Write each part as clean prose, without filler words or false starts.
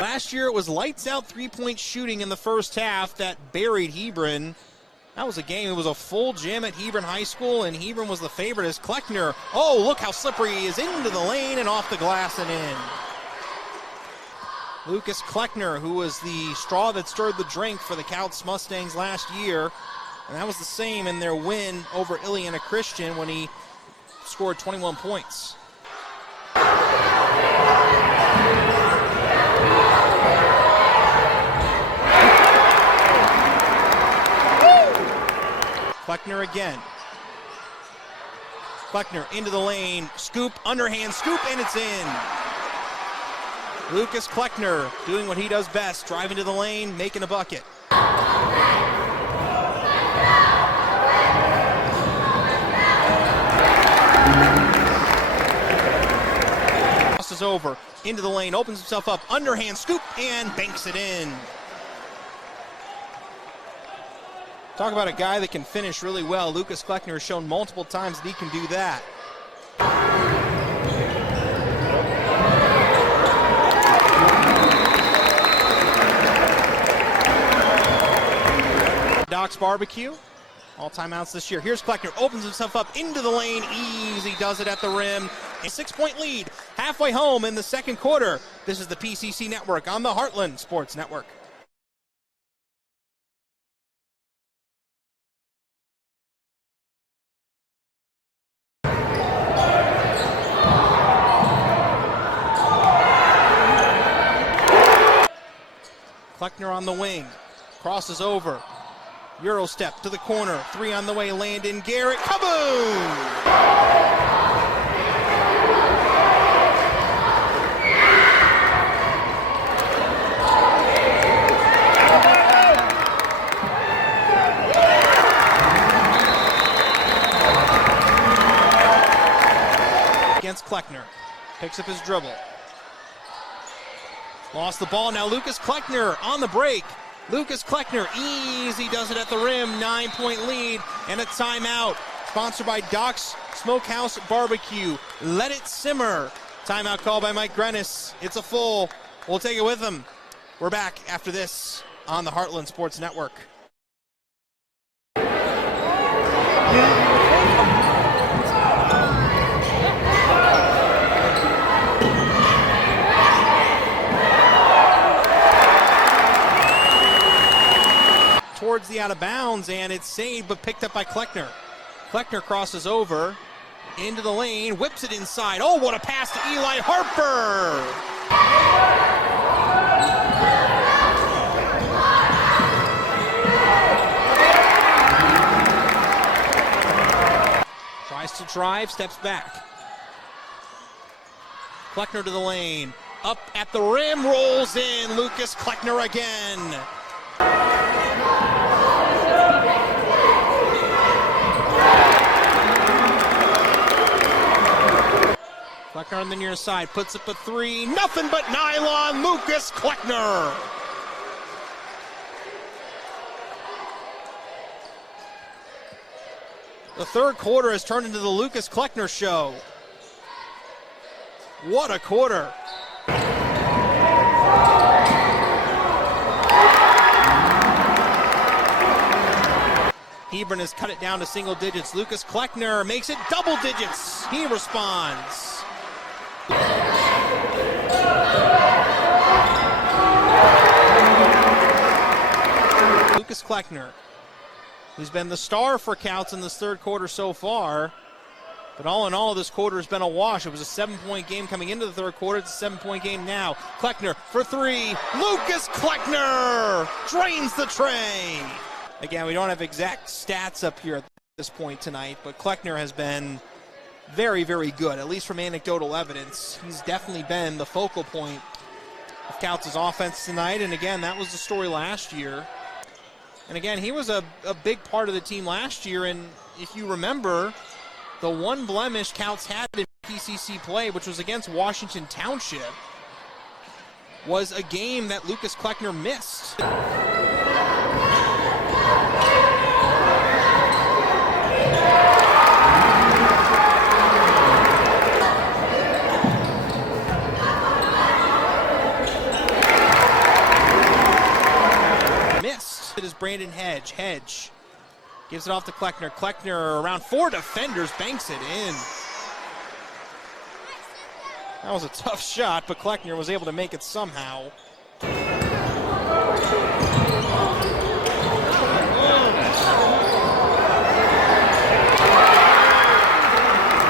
Last year it was lights out three-point shooting in the first half that buried Hebron. That was a game. It was a full gym at Hebron High School, and Hebron was the favorite as Kleckner. Oh, look how slippery he is, into the lane and off the glass and in. Lucas Kleckner, who was the straw that stirred the drink for the Couts Mustangs last year, and that was the same in their win over Ileana Christian when he scored 21 points. Kleckner again. Kleckner into the lane, scoop, underhand scoop, and it's in. Lucas Kleckner doing what he does best, driving to the lane, making a bucket. Crosses over, into the lane, opens himself up, underhand scoop, and banks it in. Talk about a guy that can finish really well. Lucas Kleckner has shown multiple times that he can do that. Doc's Barbecue, all timeouts this year. Here's Kleckner, opens himself up into the lane, easy does it at the rim. A 6-point lead, halfway home in the second quarter. This is the PCC Network on the Heartland Sports Network. Kleckner on the wing, crosses over, Euro step to the corner, three on the way, Landon Garrett, kaboom! Against Kleckner, picks up his dribble. Lost the ball, now Lucas Kleckner on the break. Lucas Kleckner, easy does it at the rim, 9-point lead, and a timeout. Sponsored by Doc's Smokehouse Barbecue. Let it simmer. Timeout call by Mike Grenis. It's a full. We'll take it with him. We're back after this on the Heartland Sports Network. Towards the out of bounds, and it's saved but picked up by Kleckner. Kleckner crosses over into the lane, whips it inside. Oh, what a pass to Eli Harper! Tries to drive, steps back. Kleckner to the lane, up at the rim, rolls in. Lucas Kleckner again. Kleckner on the near side, puts up a three, nothing but nylon, Lucas Kleckner. The third quarter has turned into the Lucas Kleckner show. What a quarter. Hebron has cut it down to single digits. Lucas Kleckner makes it double digits. He responds. Lucas Kleckner, who's been the star for Couts in this third quarter so far. But all in all, this quarter has been a wash. It was a 7-point game coming into the third quarter. It's a 7-point game now. Kleckner for three. Lucas Kleckner drains the tray. Again, we don't have exact stats up here at this point tonight, but Kleckner has been very, very good, at least from anecdotal evidence. He's definitely been the focal point of Couts' offense tonight, and again, that was the story last year. And again, he was a big part of the team last year, and if you remember, the one blemish Couts had in PCC play, which was against Washington Township, was a game that Lucas Kleckner missed. Brandon Hedge. Hedge gives it off to Kleckner. Kleckner around 4 defenders, banks it in. That was a tough shot, but Kleckner was able to make it somehow.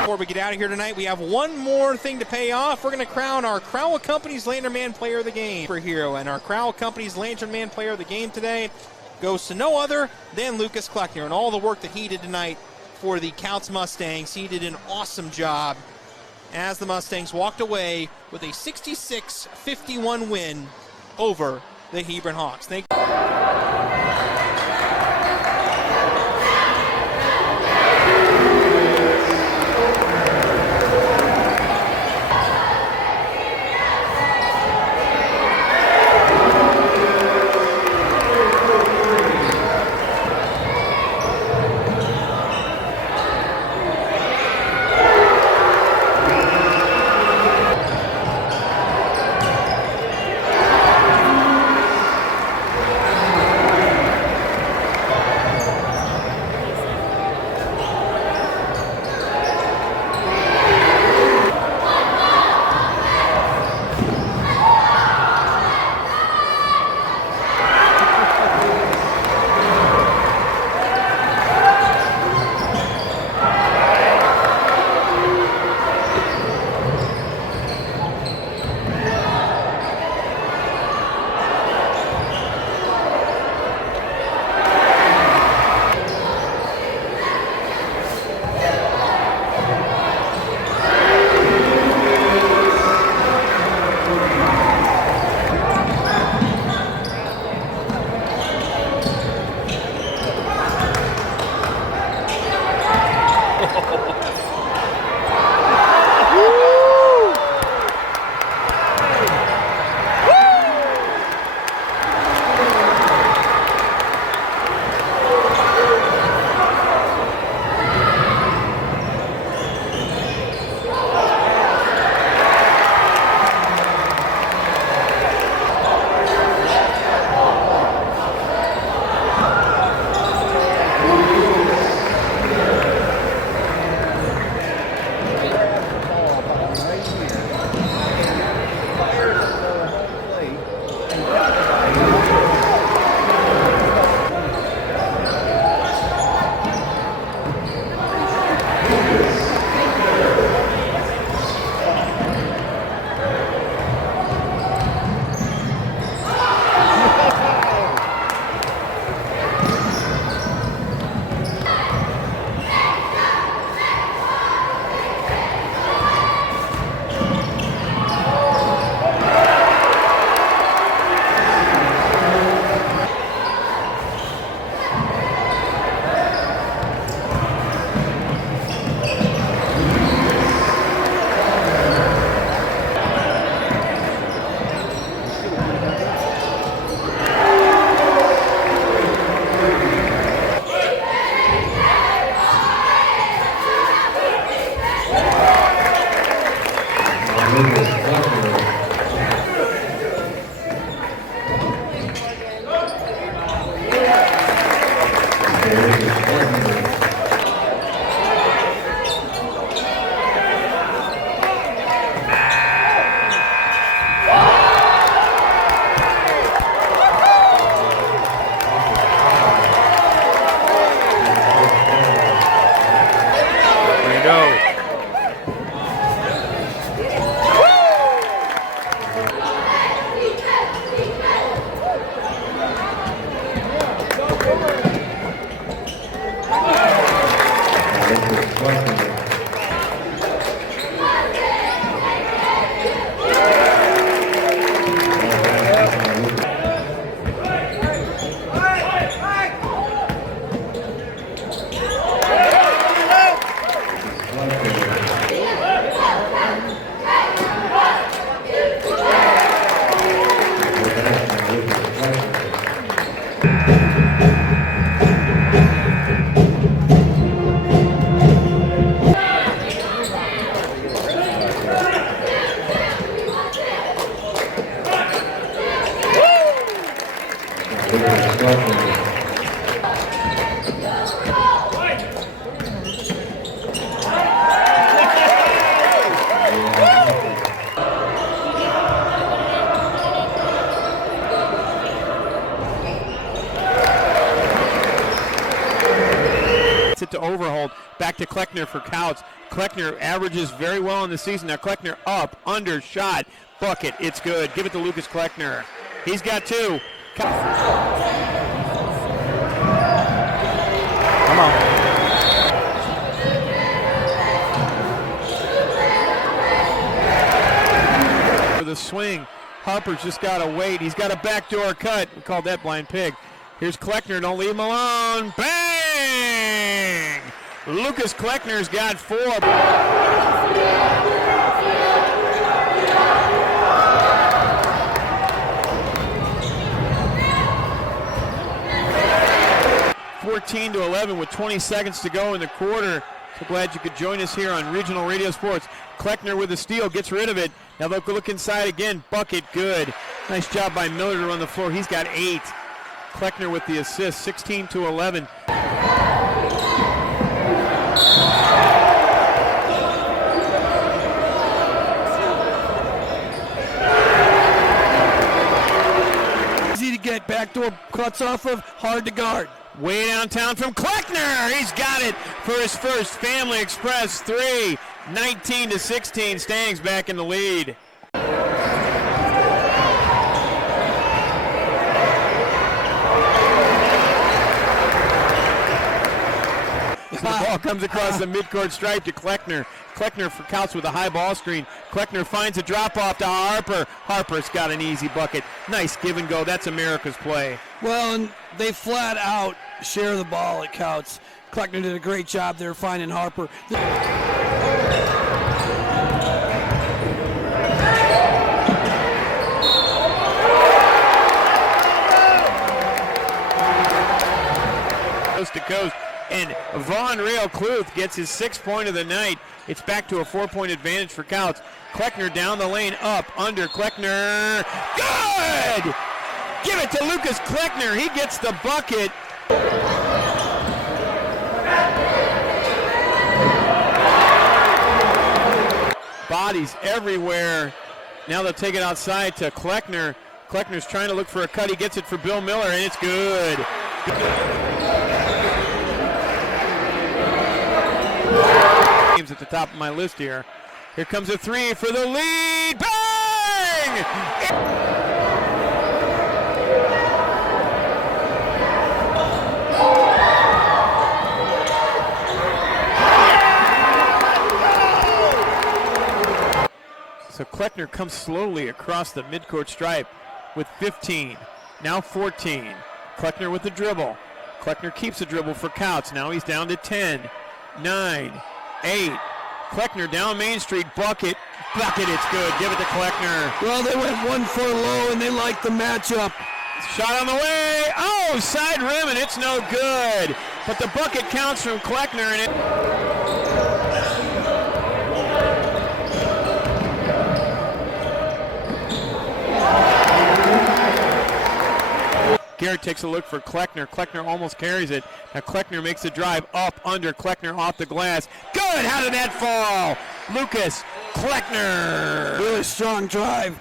Before we get out of here tonight, we have one more thing to pay off. We're going to crown our Crowell Company's Lantern Man Player of the Game for Hero. And our Crowell Company's Lantern Man Player of the Game today goes to no other than Lucas Kleckner. And all the work that he did tonight for the Couts Mustangs, he did an awesome job as the Mustangs walked away with a 66-51 win over the Hebron Hawks. Thank you. Gets it to Overhold. Back to Kleckner for Couts. Kleckner averages very well in the season. Now Kleckner up, under, shot, bucket. It's good. Give it to Lucas Kleckner. He's got two. Come on. For the swing. Harper's just got to wait. He's got a backdoor cut. We called that blind pig. Here's Kleckner. Don't leave him alone. Bang! Lucas Kleckner's got 4. (14-11) with 20 seconds to go in the quarter. So glad you could join us here on Regional Radio Sports. Kleckner with the steal, gets rid of it. Now they'll look inside again. Bucket, good. Nice job by Miller to run the floor. He's got 8. Kleckner with the assist, 16-11. Easy to get, backdoor cuts off of, hard to guard. Way downtown from Kleckner. He's got it for his first Family Express 3. 19-16. Stangs back in the lead. So the ball comes across the midcourt stripe to Kleckner. Kleckner for Couts with a high ball screen. Kleckner finds a drop off to Harper. Harper's got an easy bucket. Nice give and go. That's America's play. Well, and they flat out share the ball at Couts. Kleckner did a great job there finding Harper. Coast to coast. And Von Real Kluth gets his 6th point of the night. It's back to a 4-point advantage for Couts. Kleckner down the lane, up, under, Kleckner. Good! Give it to Lucas Kleckner. He gets the bucket. Bodies everywhere. Now they'll take it outside to Kleckner. Kleckner's trying to look for a cut. He gets it for Bill Miller, and it's good. Games at the top of my list here. Here comes a 3 for the lead. Bang! So Kleckner comes slowly across the midcourt stripe with 15, now 14. Kleckner with the dribble. Kleckner keeps the dribble for Couts. Now he's down to 10, 9, 8. Kleckner down Main Street, bucket, it's good. Give it to Kleckner. Well, they went 1-4 low, and they liked the matchup. Shot on the way. Oh, side rim, and it's no good. But the bucket counts from Kleckner, and Garrett takes a look for Kleckner. Kleckner almost carries it. Now Kleckner makes the drive up, under, Kleckner off the glass. Good! How did that fall? Lucas Kleckner. Really strong drive.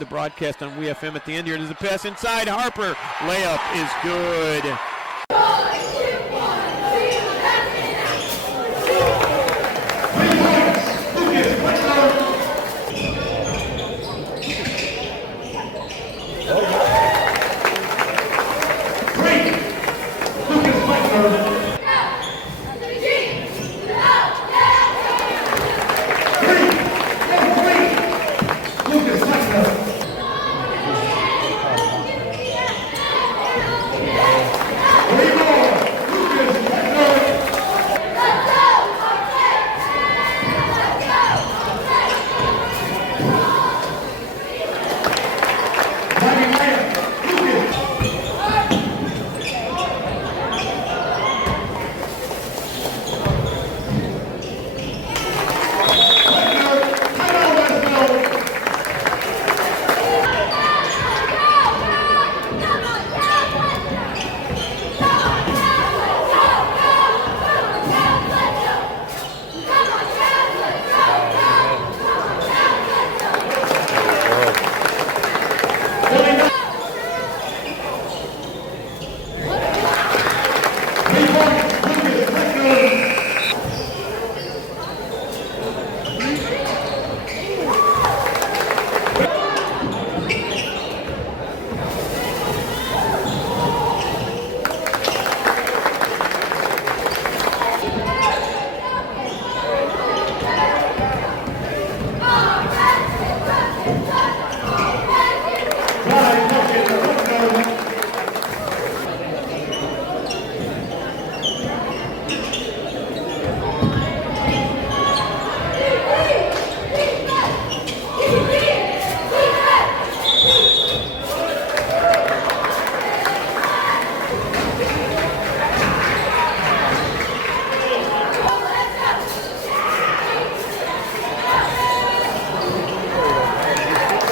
The broadcast on WeFM at the end here. There's a pass inside. Harper. Layup is good.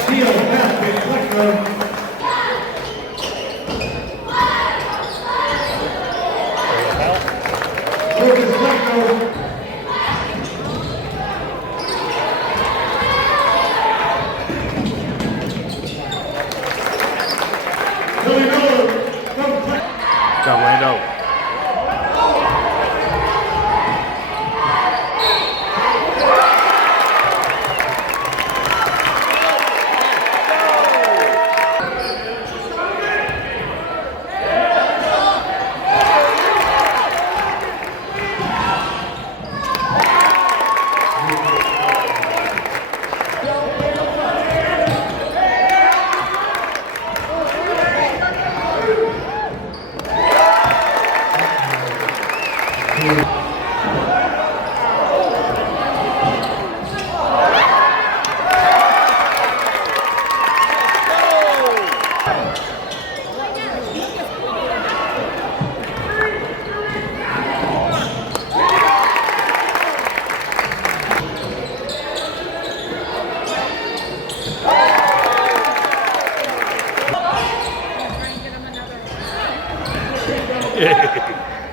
Steal basket, Kleckner. Lucas Kleckner. Billy Miller from Kleckner. Got Rando.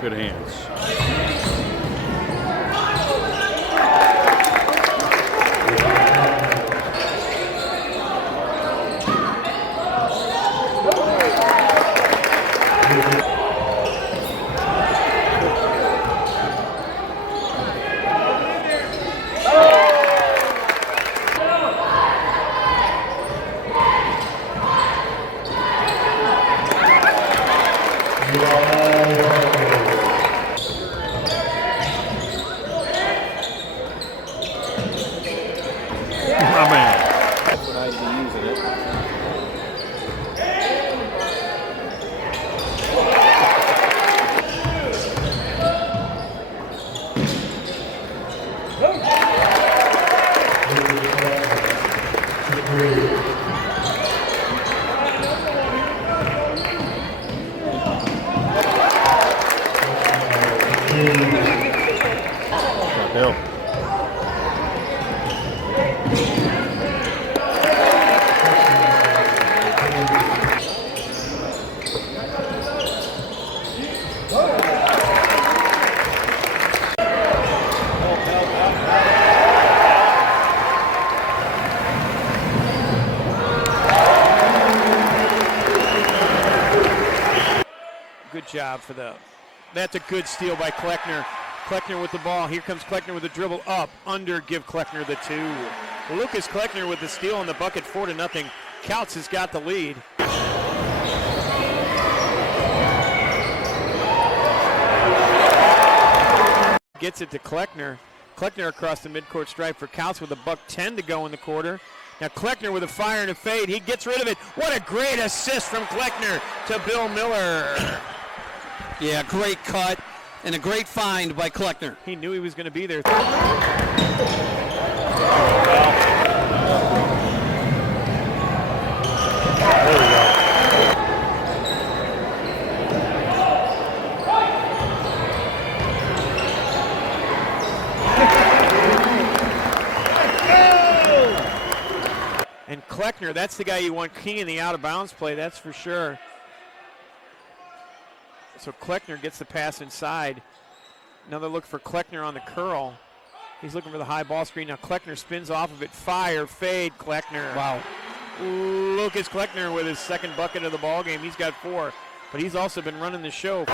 Good hands. My man. That's what I'd be using it. Help. Good job for the. That's a good steal by Kleckner. Kleckner with the ball. Here comes Kleckner with a dribble up, under, give Kleckner the 2. Lucas Kleckner with the steal on the bucket, 4-0. Couts has got the lead. Gets it to Kleckner. Kleckner across the midcourt stripe for Couts with a $1:10 to go in the quarter. Now Kleckner with a fire and a fade. He gets rid of it. What a great assist from Kleckner to Bill Miller. Yeah, great cut and a great find by Kleckner. He knew he was going to be there. There we go. And Kleckner, that's the guy you want king in the out-of-bounds play, that's for sure. So Kleckner gets the pass inside. Another look for Kleckner on the curl. He's looking for the high ball screen. Now Kleckner spins off of it. Fire, fade, Kleckner. Wow. Lucas Kleckner with his second bucket of the ball game. He's got 4, but he's also been running the show.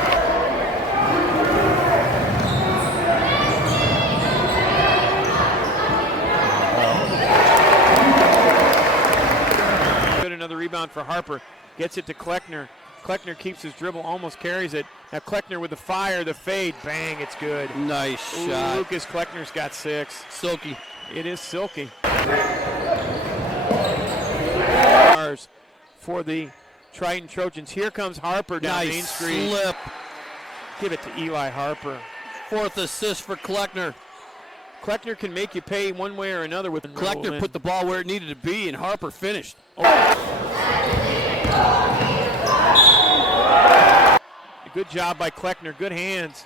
Good, another rebound for Harper. Gets it to Kleckner. Kleckner keeps his dribble, almost carries it. Now Kleckner with the fire, the fade, bang, it's good. Nice shot. Lucas Kleckner's got 6. Silky. It is silky. For the Triton Trojans. Here comes Harper down Main Nice Street. slip. Give it to Eli Harper. 4th assist for Kleckner. Kleckner can make you pay one way or another with Kleckner put the ball where it needed to be, and Harper finished. Good job by Kleckner. Good hands.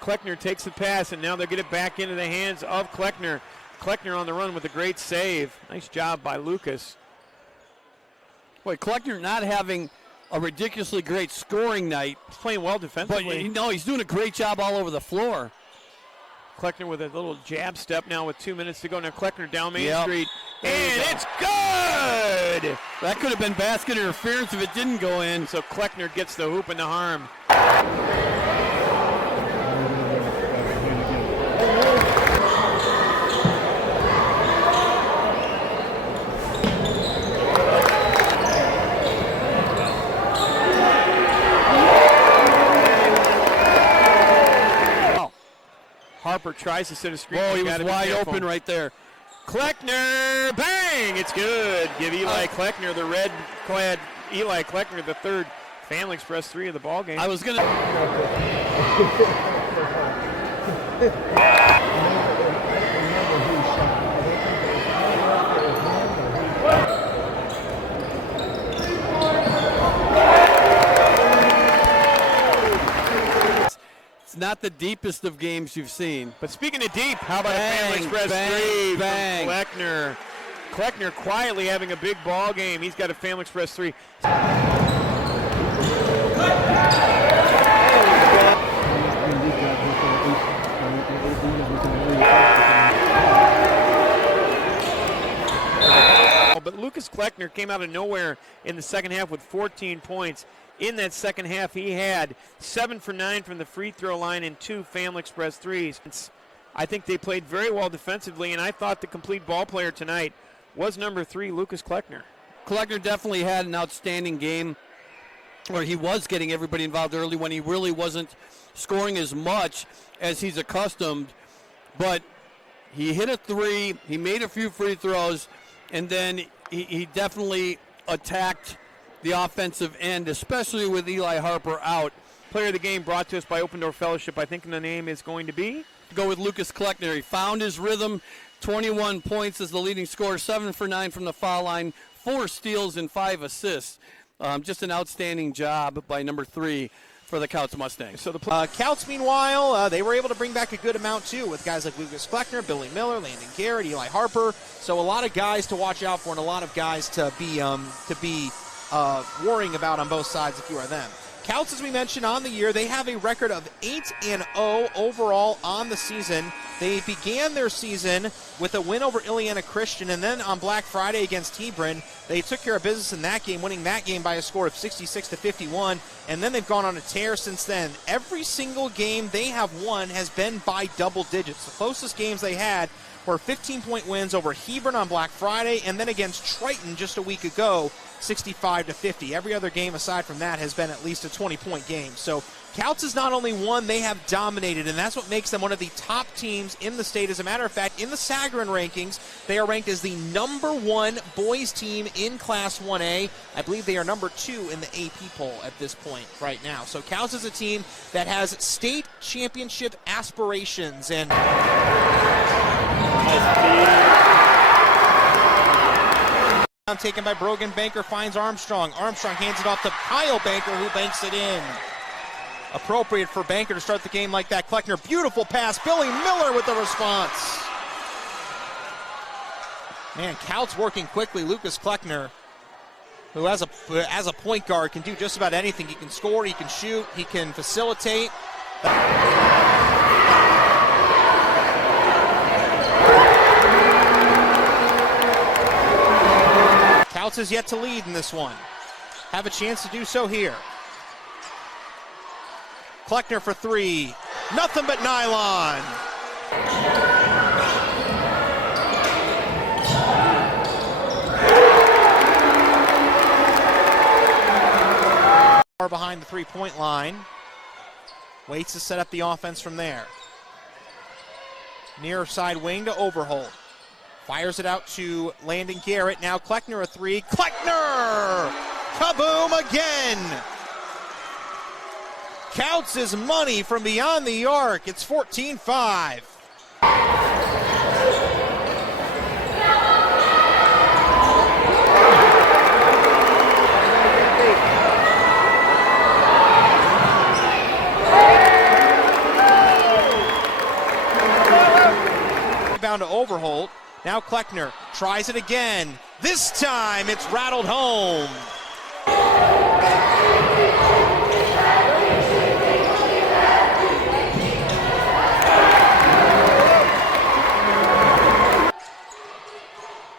Kleckner takes the pass, and now they'll get it back into the hands of Kleckner. Kleckner on the run with a great save. Nice job by Lucas. Boy, Kleckner not having a ridiculously great scoring night. He's playing well But defensively. he's doing a great job all over the floor. Kleckner with a little jab step now with 2 minutes to go. Now Kleckner down Main Yep. Street. There you And go. it's good! That could have been basket interference if it didn't go in. So Kleckner gets the hoop and the harm. Harper tries to set a screen. Oh, he was Gotta be wide careful. open right there. Kleckner, bang! It's good. Give Eli Kleckner, the red-clad Eli Kleckner, the third Family Express 3 of the ball game. I was going to. It's not the deepest of games you've seen. But speaking of deep, how about Bang, a Family Express bang, 3 bang. from Kleckner? Kleckner quietly having a big ball game. He's got a Family Express 3. But Lucas Kleckner came out of nowhere in the second half with 14 points. In that second half, he had 7 for 9 from the free throw line and 2 Family Express threes. I think they played very well defensively, and I thought the complete ball player tonight was number 3, Lucas Kleckner. Kleckner definitely had an outstanding game where he was getting everybody involved early when he really wasn't scoring as much as he's accustomed. But he hit a 3, he made a few free throws, and then he definitely attacked the offensive end, especially with Eli Harper out. Player of the game brought to us by Open Door Fellowship. I think the name is going to be? Go with Lucas Kleckner. He found his rhythm, 21 points as the leading scorer, 7 for 9 from the foul line, 4 steals and 5 assists. Just an outstanding job by number 3 for the Couts Mustangs. So the Couts, meanwhile, they were able to bring back a good amount, too, with guys like Lucas Kleckner, Billy Miller, Landon Garrett, Eli Harper. So a lot of guys to watch out for and a lot of guys to be worrying about on both sides if you are them. Couts, as we mentioned, on the year, they have a record of 8-0 overall on the season. They began their season with a win over Ileana Christian, and then on Black Friday against Hebron, they took care of business in that game, winning that game by a score of 66-51, and then they've gone on a tear since then. Every single game they have won has been by double digits. The closest games they had were 15-point wins over Hebron on Black Friday, and then against Triton just a week ago, 65-50. Every other game aside from that has been at least a 20-point game. So Couts is not only one, they have dominated, and that's what makes them one of the top teams in the state. As a matter of fact, in the Sagarin rankings, they are ranked as the #1 boys team in Class 1A. I believe they are #2 in the AP poll at this point right now. So Couts is a team that has state championship aspirations, and taken by Brogan. Banker finds Armstrong. Armstrong hands it off to Kyle Banker, who banks it in. Appropriate for Banker to start the game like that. Kleckner, beautiful pass. Billy Miller with the response. Man, Couts working quickly. Lucas Kleckner, who as a point guard can do just about anything. He can score, he can shoot, he can facilitate. Couts is yet to lead in this one. Have a chance to do so here. Kleckner for 3. Nothing but nylon. Behind the three-point line. Waits to set up the offense from there. Near side wing to Overholt. Fires it out to Landon Garrett. Now Kleckner a 3. Kleckner! Kaboom again! Counts his money from beyond the arc. It's 14-5. Rebound to Overholt. Now Kleckner tries it again. This time it's rattled home.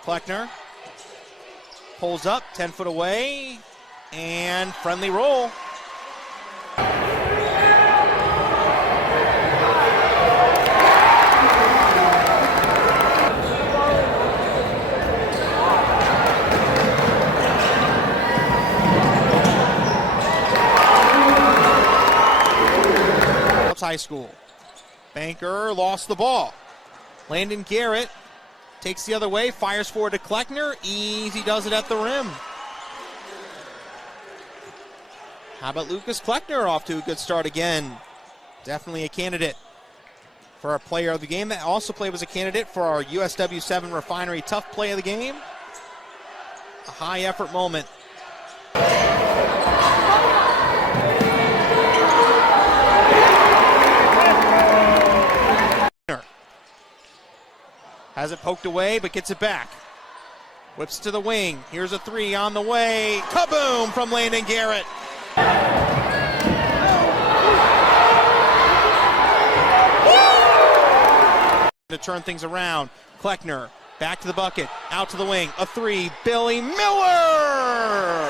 Kleckner pulls up, 10 foot away, and friendly roll. High School. Banker lost the ball. Landon Garrett takes the other way, fires forward to Kleckner. Easy does it at the rim. How about Lucas Kleckner off to a good start again? Definitely a candidate for our player of the game. That also was a candidate for our USW 7 Refinery Tough Play of the Game. A high effort moment. Has it poked away, but gets it back. Whips to the wing. Here's a three on the way. Kaboom from Landon Garrett. To turn things around. Kleckner back to the bucket. Out to the wing. A three. Billy Miller.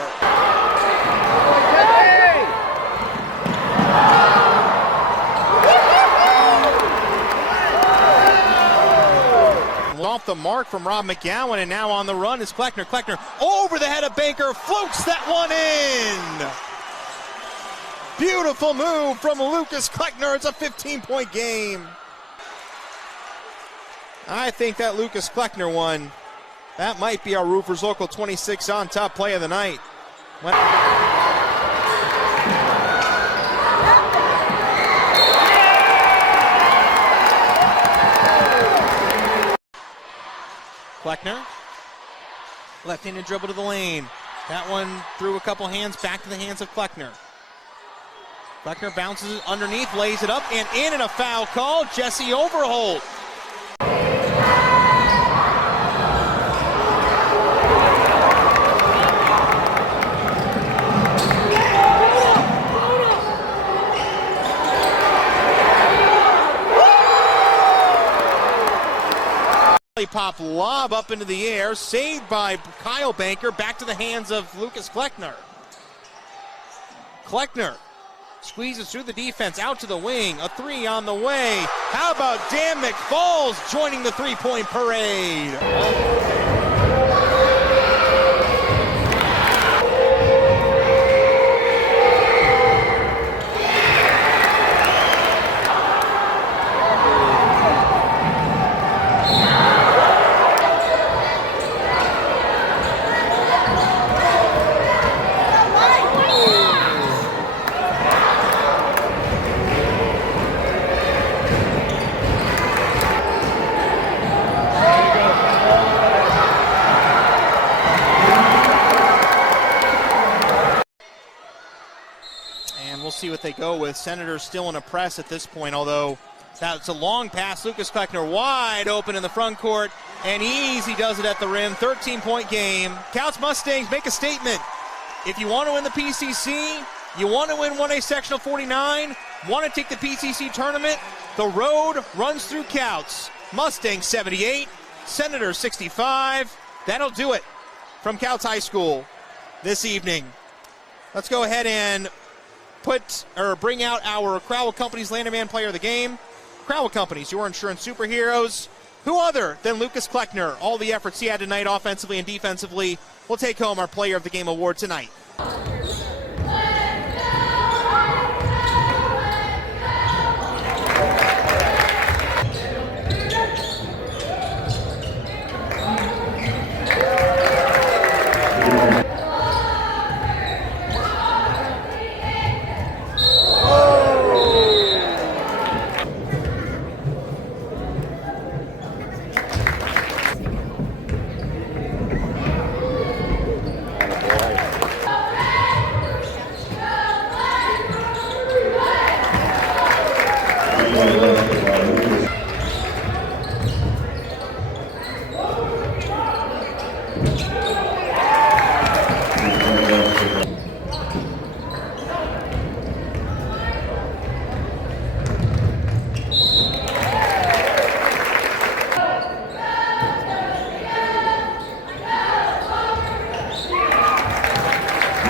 Off the mark from Rob McGowan, and now on the run is Kleckner. Kleckner over the head of Banker, floats that one in. Beautiful move from Lucas Kleckner. It's a 15-point game. I think that Lucas Kleckner one, that might be our Roofers Local 26 on top play of the night. Kleckner, left-handed dribble to the lane. That one through a couple hands, back to the hands of Kleckner. Kleckner bounces it underneath, lays it up, and in, and a foul call, Jesse Overholt. Pop lob up into the air, saved by Kyle Banker, back to the hands of Lucas Kleckner. Kleckner squeezes through the defense, out to the wing, a three on the way. How about Dan McFalls joining the three-point parade? See what they go with. Senators still in a press at this point, although that's a long pass. Lucas Kleckner wide open in the front court, and easy does it at the rim. 13-point game. Couts Mustangs make a statement. If you want to win the PCC, you want to win 1A Sectional 49, want to take the PCC tournament, the road runs through Couts. Mustangs 78, Senators 65. That'll do it from Couts High School this evening. Let's go ahead and bring out our Crowell Companies Landerman Player of the Game. Crowell Companies, your insurance superheroes. Who other than Lucas Kleckner? All the efforts he had tonight offensively and defensively will take home our Player of the Game award tonight.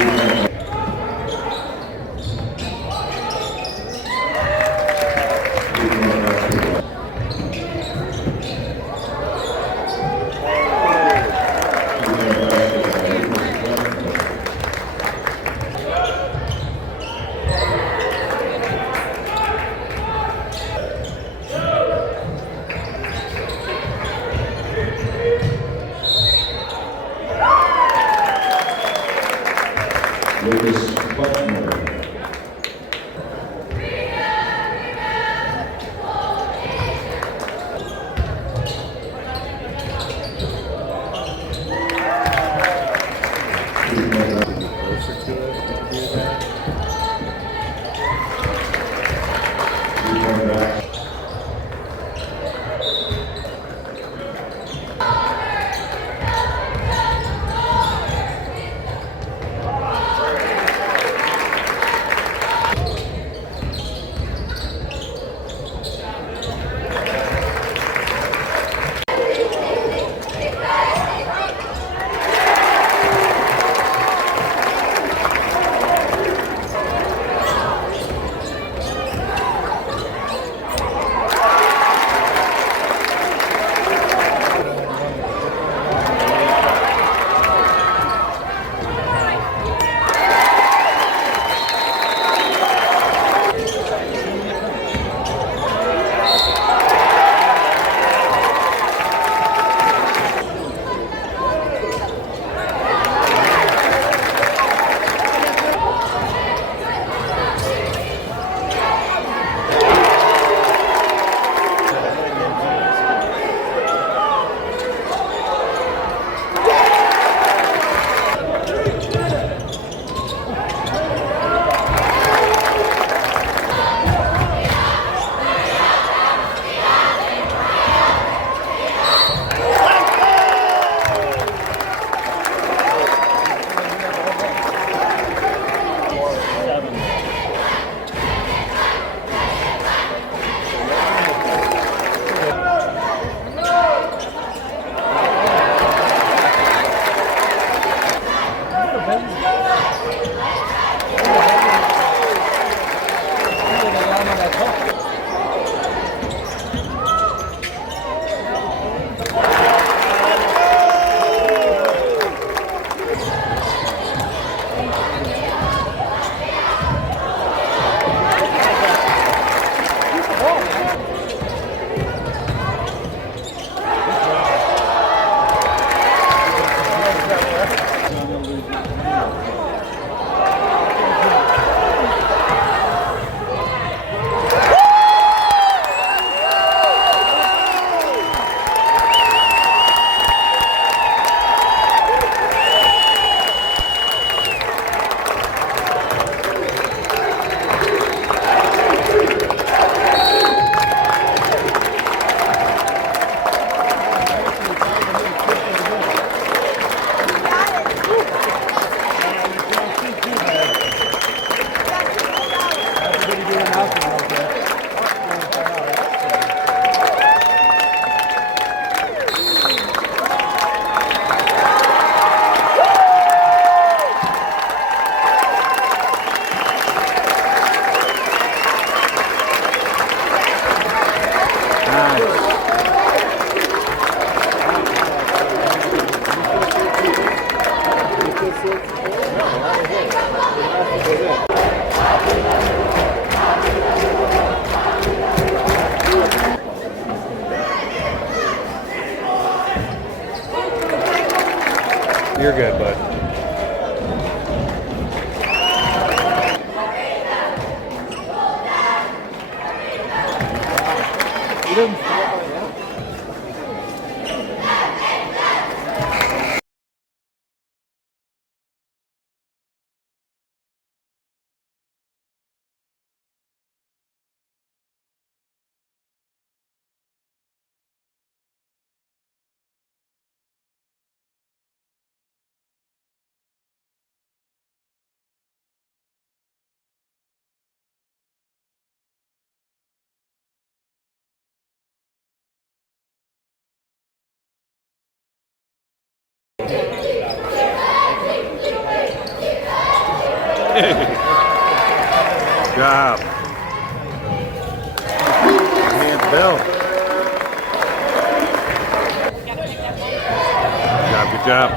Kleckner. Closer to it, you can do that. You're good, bud. He doesn't Good job. Hands Bell. Good job.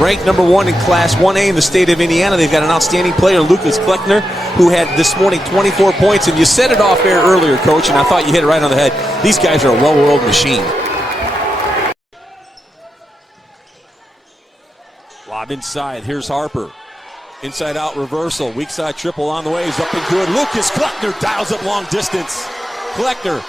Ranked number 1 in Class 1A in the state of Indiana. They've got an outstanding player, Lucas Kleckner, who had this morning 24 points. And you set it off there earlier, Coach, and I thought you hit it right on the head. These guys are a well-oiled machine. Lob inside. Here's Harper. Inside out reversal. Weak side triple on the way. He's up and good. Lucas Kleckner dials up long distance. Kleckner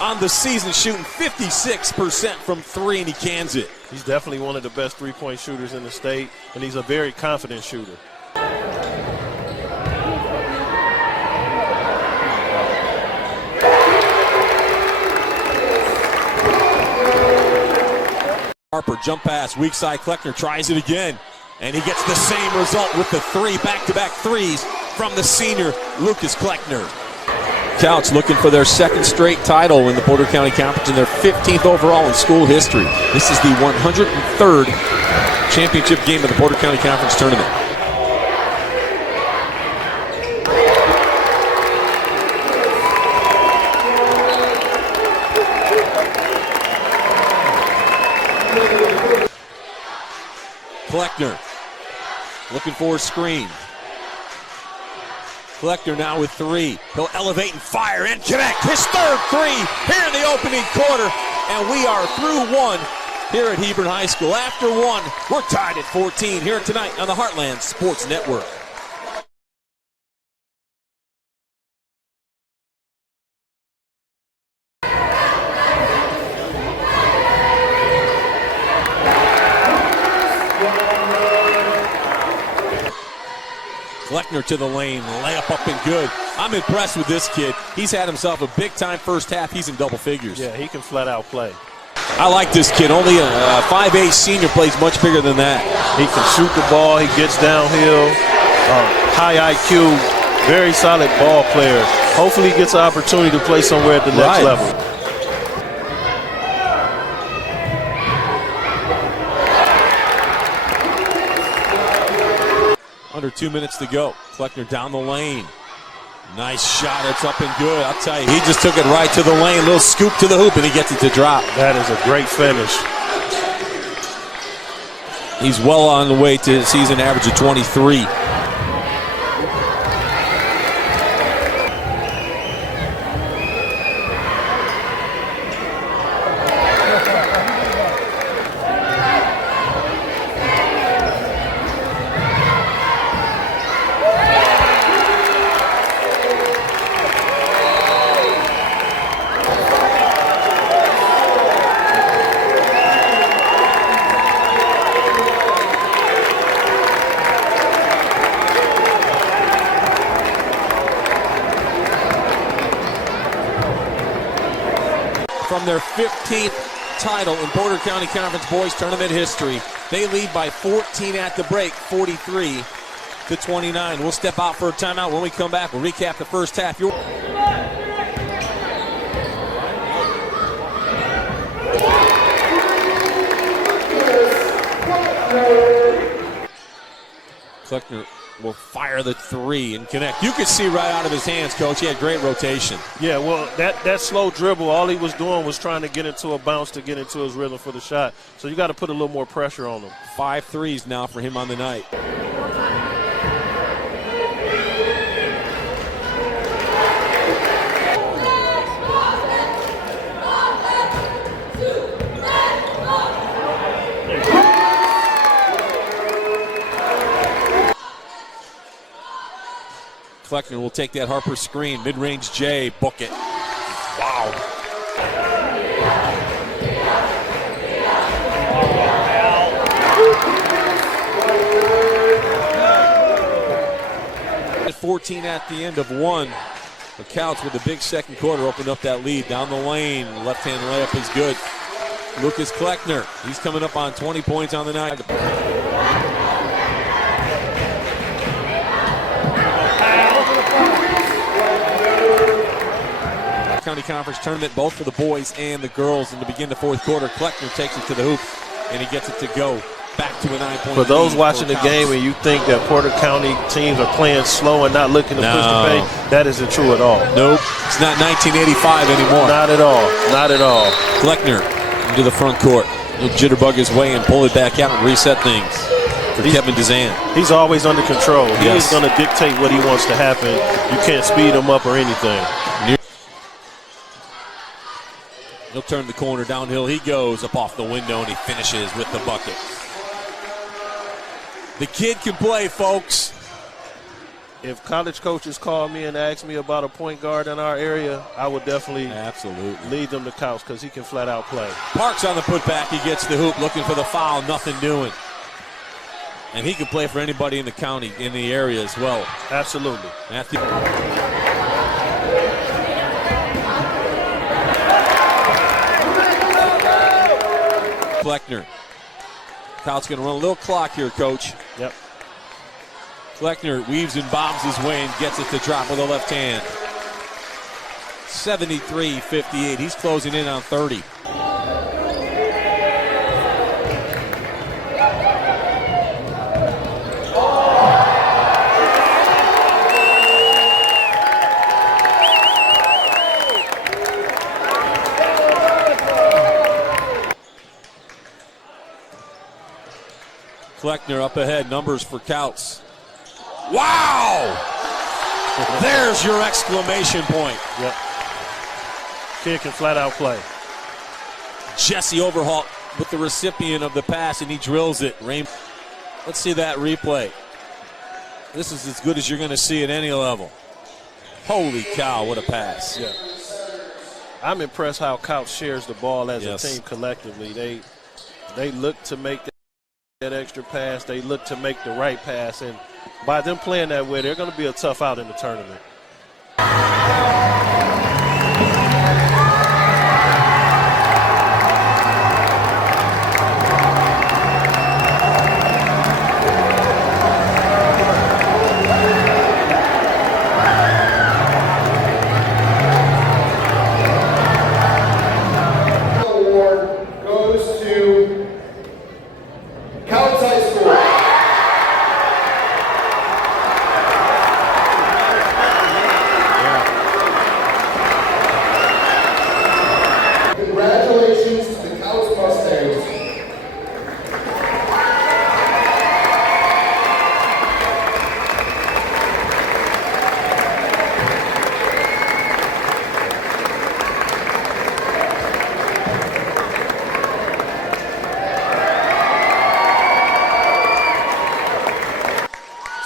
on the season shooting 56% from 3, and he cans it. He's definitely one of the best three-point shooters in the state, and he's a very confident shooter. Harper, jump pass, weak side. Kleckner tries it again, and he gets the same result with the 3 back-to-back threes from the senior Lucas Kleckner. Scouts looking for their 2nd straight title in the Porter County Conference and their 15th overall in school history. This is the 103rd championship game of the Porter County Conference tournament. Kleckner looking for a screen. Kleckner now with 3. He'll elevate and fire and connect. His 3rd 3 here in the opening quarter. And we are through 1 here at Hebron High School. After 1, we're tied at 14 here tonight on the Heartland Sports Network. Kleckner to the lane, layup up and good. I'm impressed with this kid. He's had himself a big-time first half. He's in double figures. Yeah, he can flat out play. I like this kid. Only a 5'8" senior plays much bigger than that. He can shoot the ball. He gets downhill. High IQ, very solid ball player. Hopefully he gets an opportunity to play somewhere at the next level. Under 2 minutes to go. Kleckner down the lane. Nice shot. It's up and good. I'll tell you, he just took it right to the lane. Little scoop to the hoop, and he gets it to drop. That is a great finish. He's well on the way to a season average of 23. From their 15th title in Porter County Conference Boys Tournament history. They lead by 14 at the break, 43-29. We'll step out for a timeout. When we come back, we'll recap the first half. Kleckner will fire the three and connect. You could see right out of his hands, Coach. He had great rotation. Yeah, well, that slow dribble, all he was doing was trying to get into a bounce to get into his rhythm for the shot. So you got to put a little more pressure on him. 5 threes now for him on the night. Kleckner will take that Harper screen. Mid-range J, book it. Wow. At 14 at the end of one. The Couts with the big second quarter opened up that lead. Down the lane, left-hand layup is good. Lucas Kleckner, he's coming up on 20 points on the night. County Conference Tournament, both for the boys and the girls. And to begin the fourth quarter, Kleckner takes it to the hoop, and he gets it to go. Back to a 9-point For those lead watching for the Couts. game and you think that Porter County teams are playing slow and not looking to push the pace, that isn't true at all. Nope, it's not 1985 anymore. Not at all. Not at all. Kleckner into the front court. He'll jitterbug his way and pull it back out and reset things for Kevin Dezan. He's always under control. He Yes. is going to dictate what he wants to happen. You can't speed him up or anything. He'll turn the corner downhill. He goes up off the window and he finishes with the bucket. The kid can play, folks. If college coaches call me and ask me about a point guard in our area, I would definitely lead them to Couch because he can flat out play. Parks on the putback. He gets the hoop, looking for the foul. Nothing doing. And he can play for anybody in the county, in the area as well. Absolutely. Matthew. Kleckner. Couch going to run a little clock here, Coach. Yep. Kleckner weaves and bobs his way and gets it to drop with the left hand. 73-58. He's closing in on 30. Kleckner up ahead, numbers for Couts. Wow! There's your exclamation point. Yep. Kid can flat out play. Jesse Overhaul with the recipient of the pass, and he drills it. Let's see that replay. This is as good as you're going to see at any level. Holy cow, what a pass. Yeah. I'm impressed how Couch shares the ball as Yes. a team collectively. They look to make that extra pass. They look to make the right pass. And by them playing that way, they're going to be a tough out in the tournament.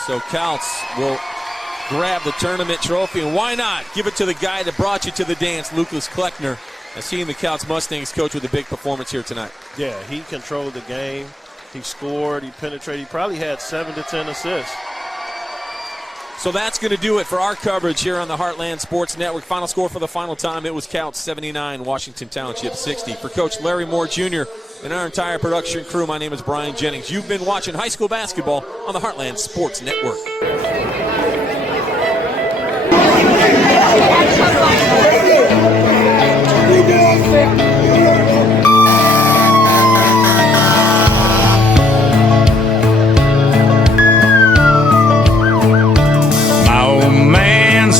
So Couts will grab the tournament trophy, and why not give it to the guy that brought you to the dance, Lucas Kleckner, as he and the Couts Mustangs coach with a big performance here tonight. Yeah, he controlled the game. He scored, he penetrated. He probably had 7 to 10 assists. So that's going to do it for our coverage here on the Heartland Sports Network. Final score for the final time, it was Couts 79, Washington Township 60. For Coach Larry Moore Jr. and our entire production crew, my name is Brian Jennings. You've been watching high school basketball on the Heartland Sports Network.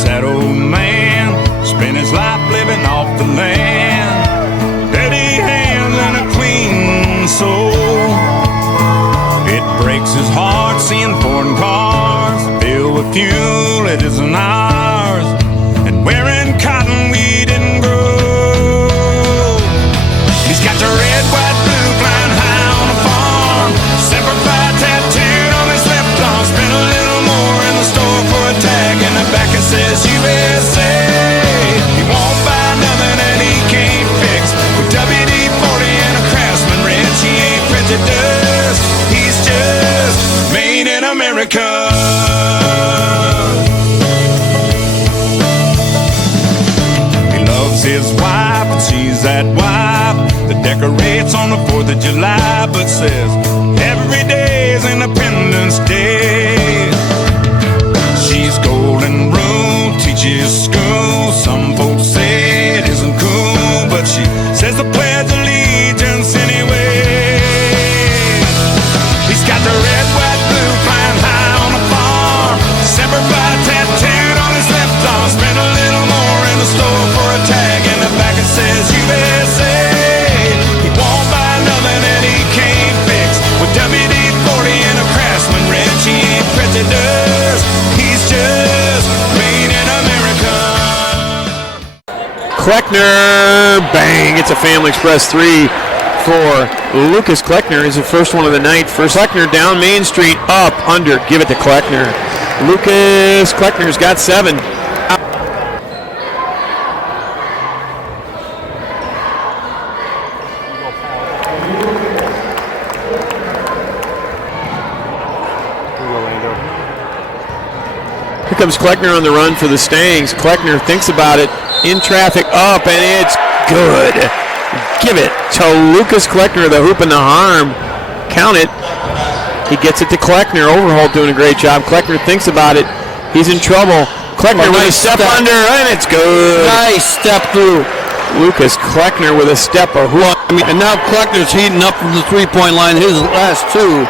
That old man spent his life living off the land, dirty hands and a clean soul. It breaks his heart seeing foreign cars filled with fuel it isn't ours, and wearing cotton we didn't grow. He's got the red, white, blue flying high on the farm, Semper Fi tattooed on his left arm. Spent a little more in the store for a tag in the back. It says USA. He won't buy nothing that he can't fix. With WD-40 and a Craftsman wrench, he ain't prejudiced. He's just made in America. He loves his wife and she's that wife that decorates on the 4th of July, but says every day is Independence Day. She's golden rule, teaches school. Some folks say it isn't cool, but she says the Pledge of Allegiance anyway. He's got the red, white, blue flying high on the farm, Semper Fi tattooed on his left arm. Spent a little more in the store for a tag in the back. It says USA. He won't buy nothing that he can't fix. With WD-40 and a Craftsman wrench, he ain't prejudiced. He's just made in America. Kleckner, bang, it's a Family Express 3 for Lucas Kleckner. Is the first one of the night. First Kleckner down Main Street, up, under, give it to Kleckner. Lucas Kleckner's got 7. Here comes Kleckner on the run for the Stangs. Kleckner thinks about it, in traffic, up, and it's good. Give it to Lucas Kleckner, the hoop and the harm. Count it. He gets it to Kleckner. Overholt doing a great job. Kleckner thinks about it. He's in trouble. Kleckner with a step under, and it's good. Nice step through. Lucas Kleckner with a step. And now Kleckner's heating up from the three-point line. His last 2.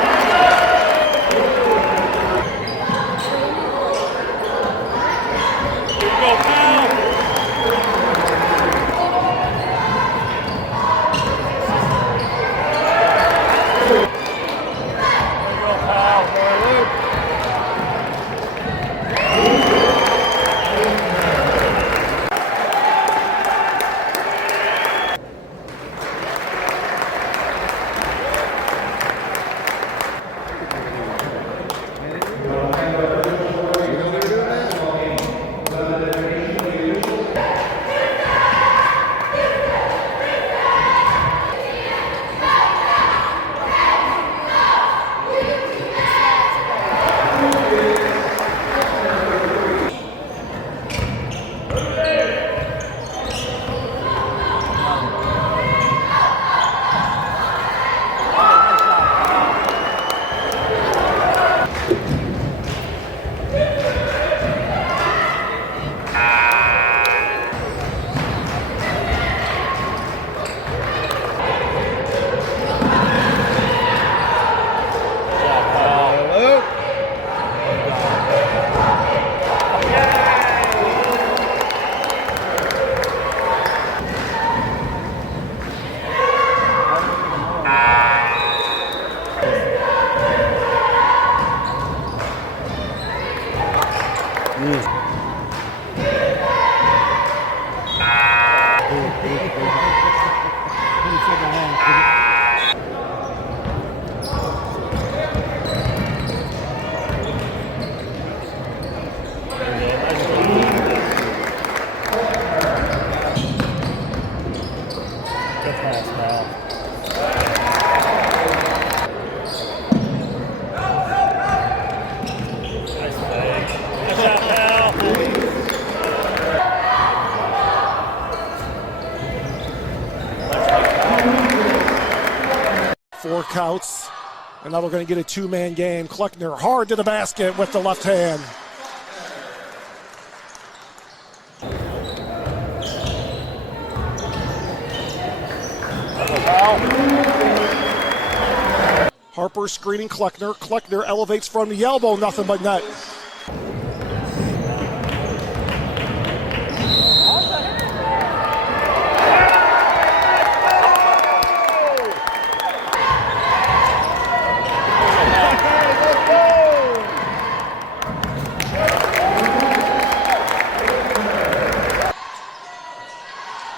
Couts. And now we're going to get a two-man game. Kleckner hard to the basket with the left hand. Harper screening Kleckner. Kleckner elevates from the elbow, nothing but net.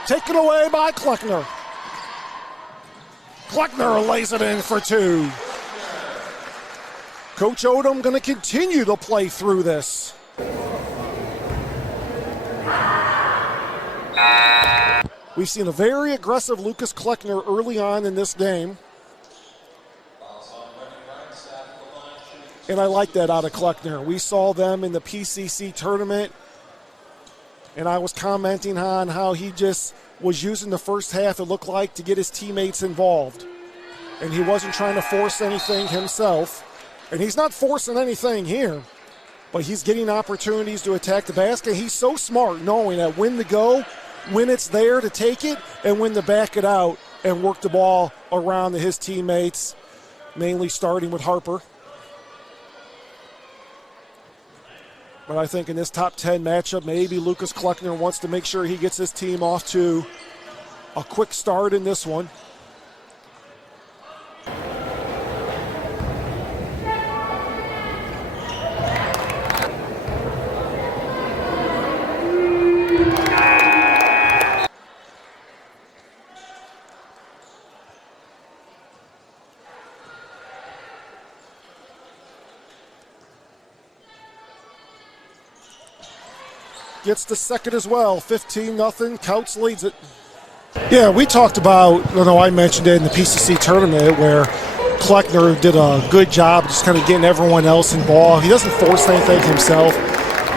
Taken away by Kleckner. Kleckner lays it in for two. Coach Odom going to continue to play through this. We've seen a very aggressive Lucas Kleckner early on in this game. And I like that out of Kleckner. We saw them in the PCC tournament. And I was commenting on how he just was using the first half, it looked like, to get his teammates involved. And he wasn't trying to force anything himself. And he's not forcing anything here, but he's getting opportunities to attack the basket. He's so smart knowing that when to go, when it's there to take it, and when to back it out and work the ball around to his teammates, mainly starting with Harper. But I think in this top 10 matchup, maybe Lucas Kleckner wants to make sure he gets his team off to a quick start in this one. Gets the second as well, 15-0, Couts leads it. Yeah, we talked about, I mentioned it in the PCC tournament where Kleckner did a good job just kind of getting everyone else involved. He doesn't force anything himself.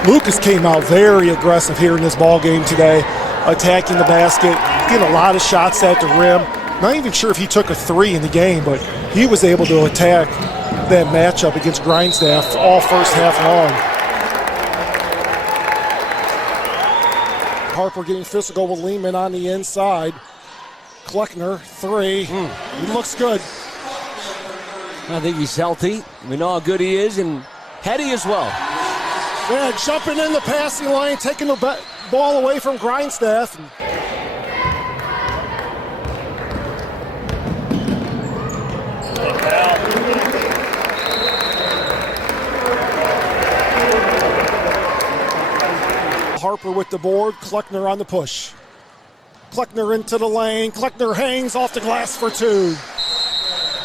Lucas came out very aggressive here in this ball game today, attacking the basket, getting a lot of shots at the rim. Not even sure if he took a three in the game, but he was able to attack that matchup against Grindstaff all first half long. Harper getting physical with Lehman on the inside. Kleckner, three. He looks good. I think he's healthy. We know how good he is, and heady as well. Yeah, jumping in the passing lane, taking the ball away from Grindstaff. Harper with the board, Kleckner on the push. Kleckner into the lane, Kleckner hangs off the glass for two.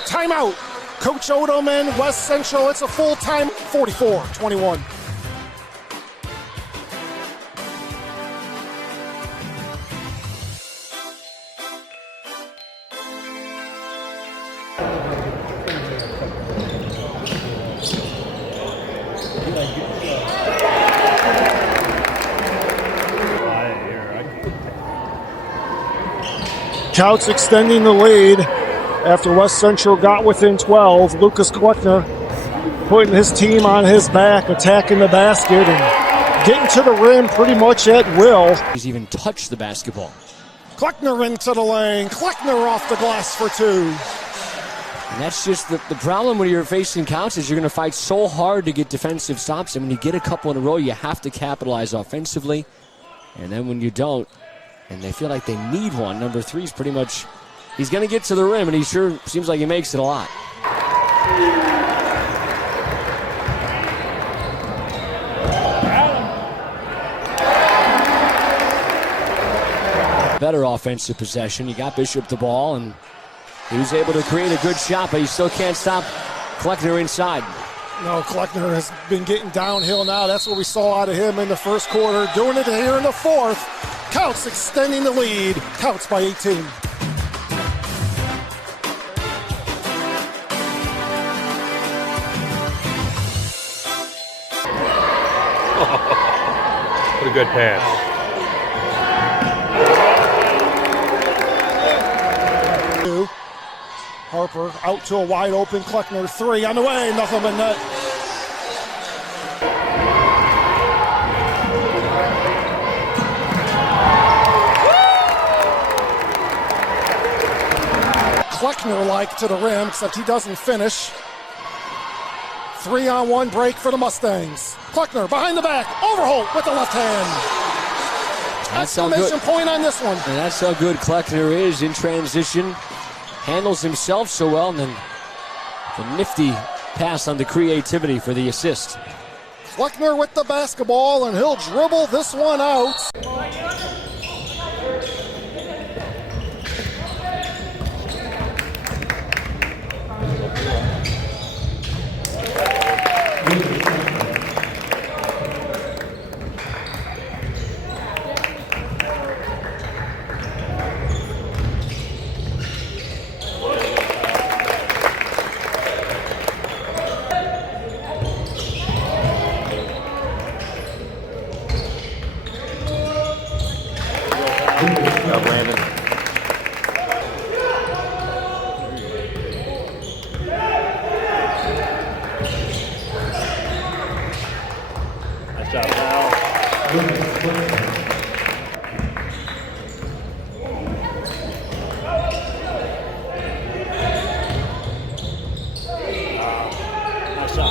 Timeout. Coach Odom and West Central, it's a full time, 44-21. Couts extending the lead after West Central got within 12. Lucas Kleckner putting his team on his back, attacking the basket and getting to the rim pretty much at will. He's even touched the basketball. Kleckner into the lane. Kleckner off the glass for two. And that's just the problem when you're facing Couts is you're going to fight so hard to get defensive stops. And when you get a couple in a row, you have to capitalize offensively. And then when you don't, and they feel like they need one, number three is pretty much, he's going to get to the rim, and he sure seems like he makes it a lot. Better offensive possession. You got Bishop the ball, and he was able to create a good shot, but he still can't stop Kleckner inside. No, Kleckner has been getting downhill now. That's what we saw out of him in the first quarter. Doing it here in the fourth. Couts extending the lead. Couts by 18. What a good pass. Harper out to a wide open Kleckner. 3 on the way, nothing but net. Kleckner-like to the rim, except he doesn't finish. 3-on-1 break for the Mustangs. Kleckner behind the back, Overholt with the left hand. That's how good. Exclamation point on this one. And that's how good Kleckner is in transition. Handles himself so well, and then the nifty pass on the creativity for the assist. Kleckner with the basketball, and he'll dribble this one out. Good job, Landon. Nice job, Al. Nice shot.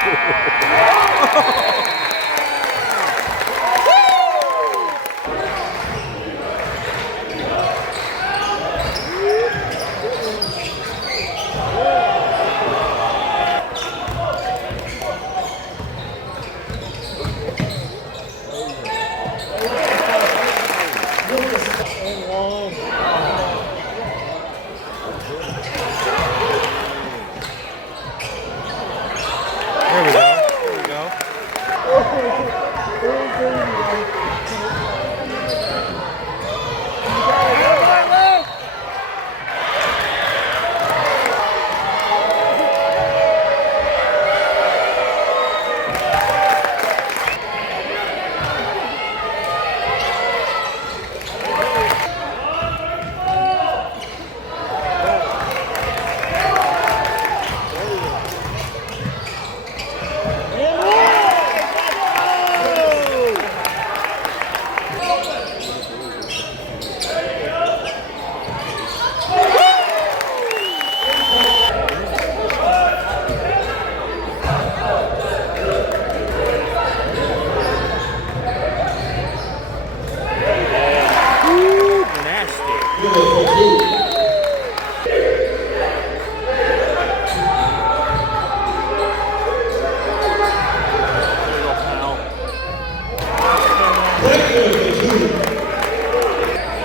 There we go. There we go.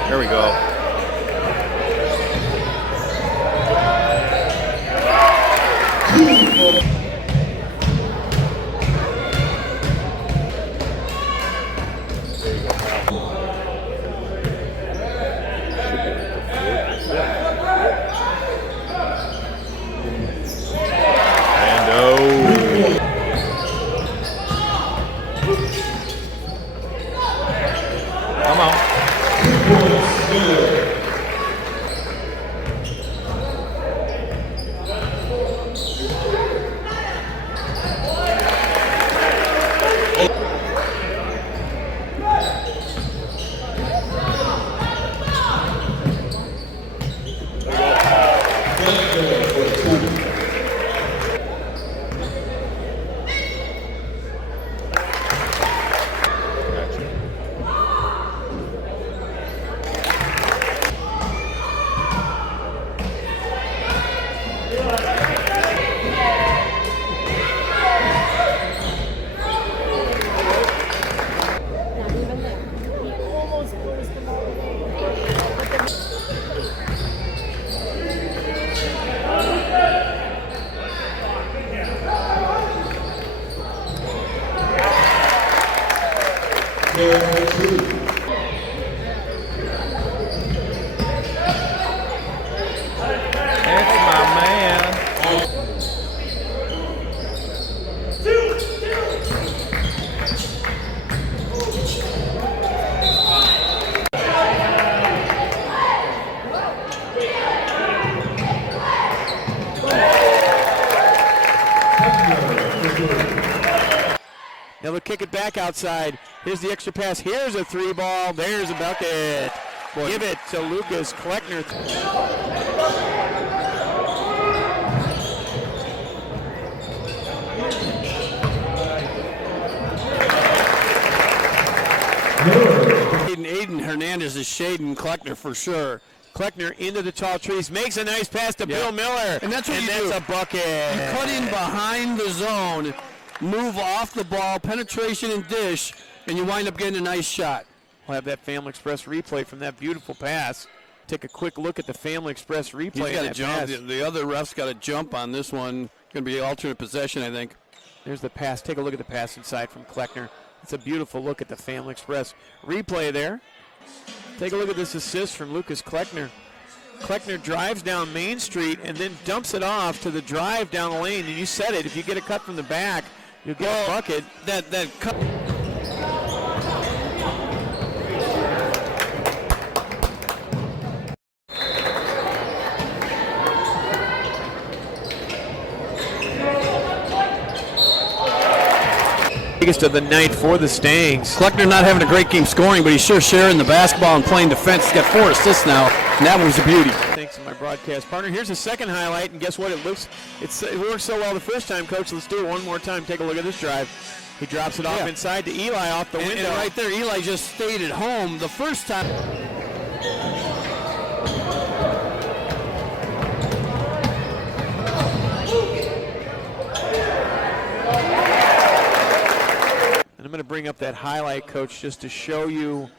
There we go. And oh. Come on. That's my man. Now they'll kick it back outside. Here's the extra pass. Here's a 3-ball. There's a bucket. Give it to Lucas Kleckner. Aiden Hernandez is shading Kleckner for sure. Kleckner into the tall trees, makes a nice pass to Bill Miller. And that's what you do. That's a bucket. You cut in behind the zone, move off the ball, penetration and dish, and you wind up getting a nice shot. We'll have that Family Express replay from that beautiful pass. Take a quick look at the Family Express replay. He's got to jump. The other ref's got to jump on this one. Going to be alternate possession, I think. There's the pass. Take a look at the pass inside from Kleckner. It's a beautiful look at the Family Express replay there. Take a look at this assist from Lucas Kleckner. Kleckner drives down Main Street and then dumps it off to the drive down the lane. And you said it, if you get a cut from the back, you'll get a bucket. That cut. Biggest of the night for the Stangs. Kleckner not having a great game scoring, but he's sure sharing the basketball and playing defense. He's got 4 assists now, and that was a beauty. Thanks to my broadcast partner. Here's the second highlight, and guess what? It worked so well the first time, Coach. Let's do it one more time. Take a look at this drive. He drops it off inside to Eli off the window. And right there, Eli just stayed at home the first time. And I'm going to bring up that highlight, Coach, just to show you.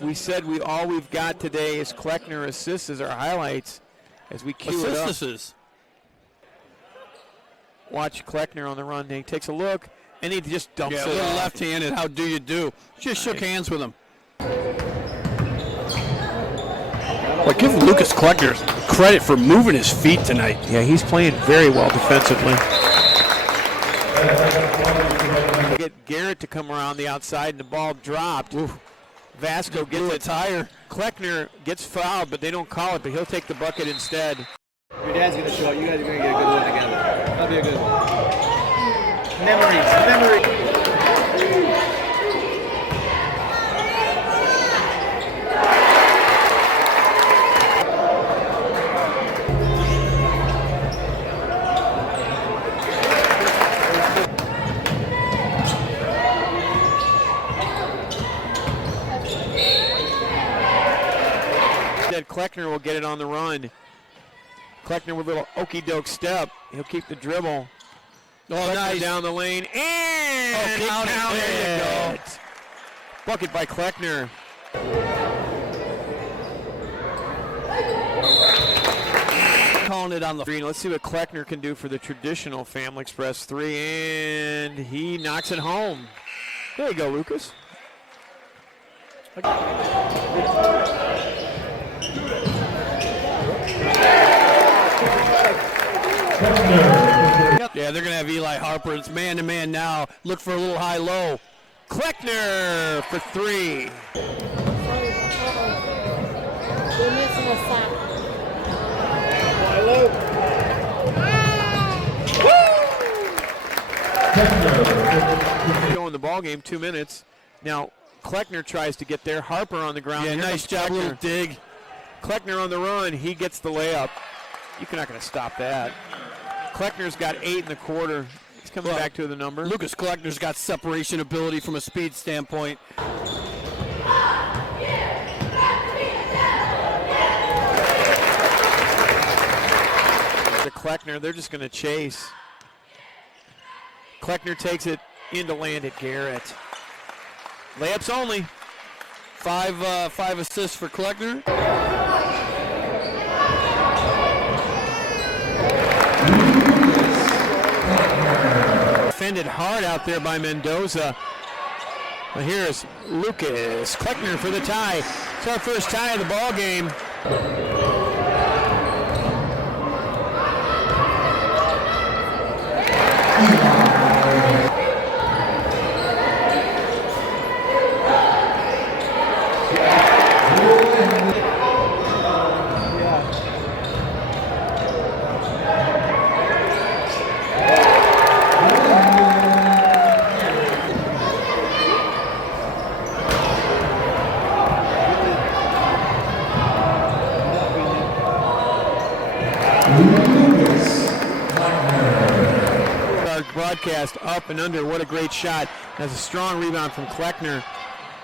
We said all we've got today is Kleckner assists as our highlights as we cue it up. Watch Kleckner on the run. He takes a look, and he just dumps it. A little left-handed. How do you do? Just shook hands with him. Well, give Lucas Kleckner credit for moving his feet tonight. Yeah, he's playing very well defensively. Get Garrett to come around the outside, and the ball dropped. Ooh. Vasco gets a tire. Kleckner gets fouled, but they don't call it, but he'll take the bucket instead. Your dad's going to show up. You guys are going to get a good one together. That'll be a good one. Memories. Kleckner will get it on the run. Kleckner with a little okey-doke step. He'll keep the dribble. Kleckner nice. Down the lane. And count it. There you go. Bucket by Kleckner. Calling it on the green. Let's see what Kleckner can do for the traditional Family Express 3. And he knocks it home. There you go, Lucas. Yeah, they're going to have Eli Harper. It's man-to-man now. Look for a little high-low. Kleckner for 3. Going the ball game, 2 minutes. Now, Kleckner tries to get there. Harper on the ground. Yeah, nice job, little dig. Kleckner on the run. He gets the layup. You're not going to stop that. Kleckner's got 8 in the quarter. He's coming back to the number. Lucas Kleckner's got separation ability from a speed standpoint. The Kleckner, they're just going to chase. Kleckner takes it in to land at Garrett. Layups only. 5 assists for Kleckner. Defended hard out there by Mendoza. But here's Lucas Kleckner for the tie. It's our first tie of the ball game. Broadcast up and under. What a great shot. Has a strong rebound from Kleckner.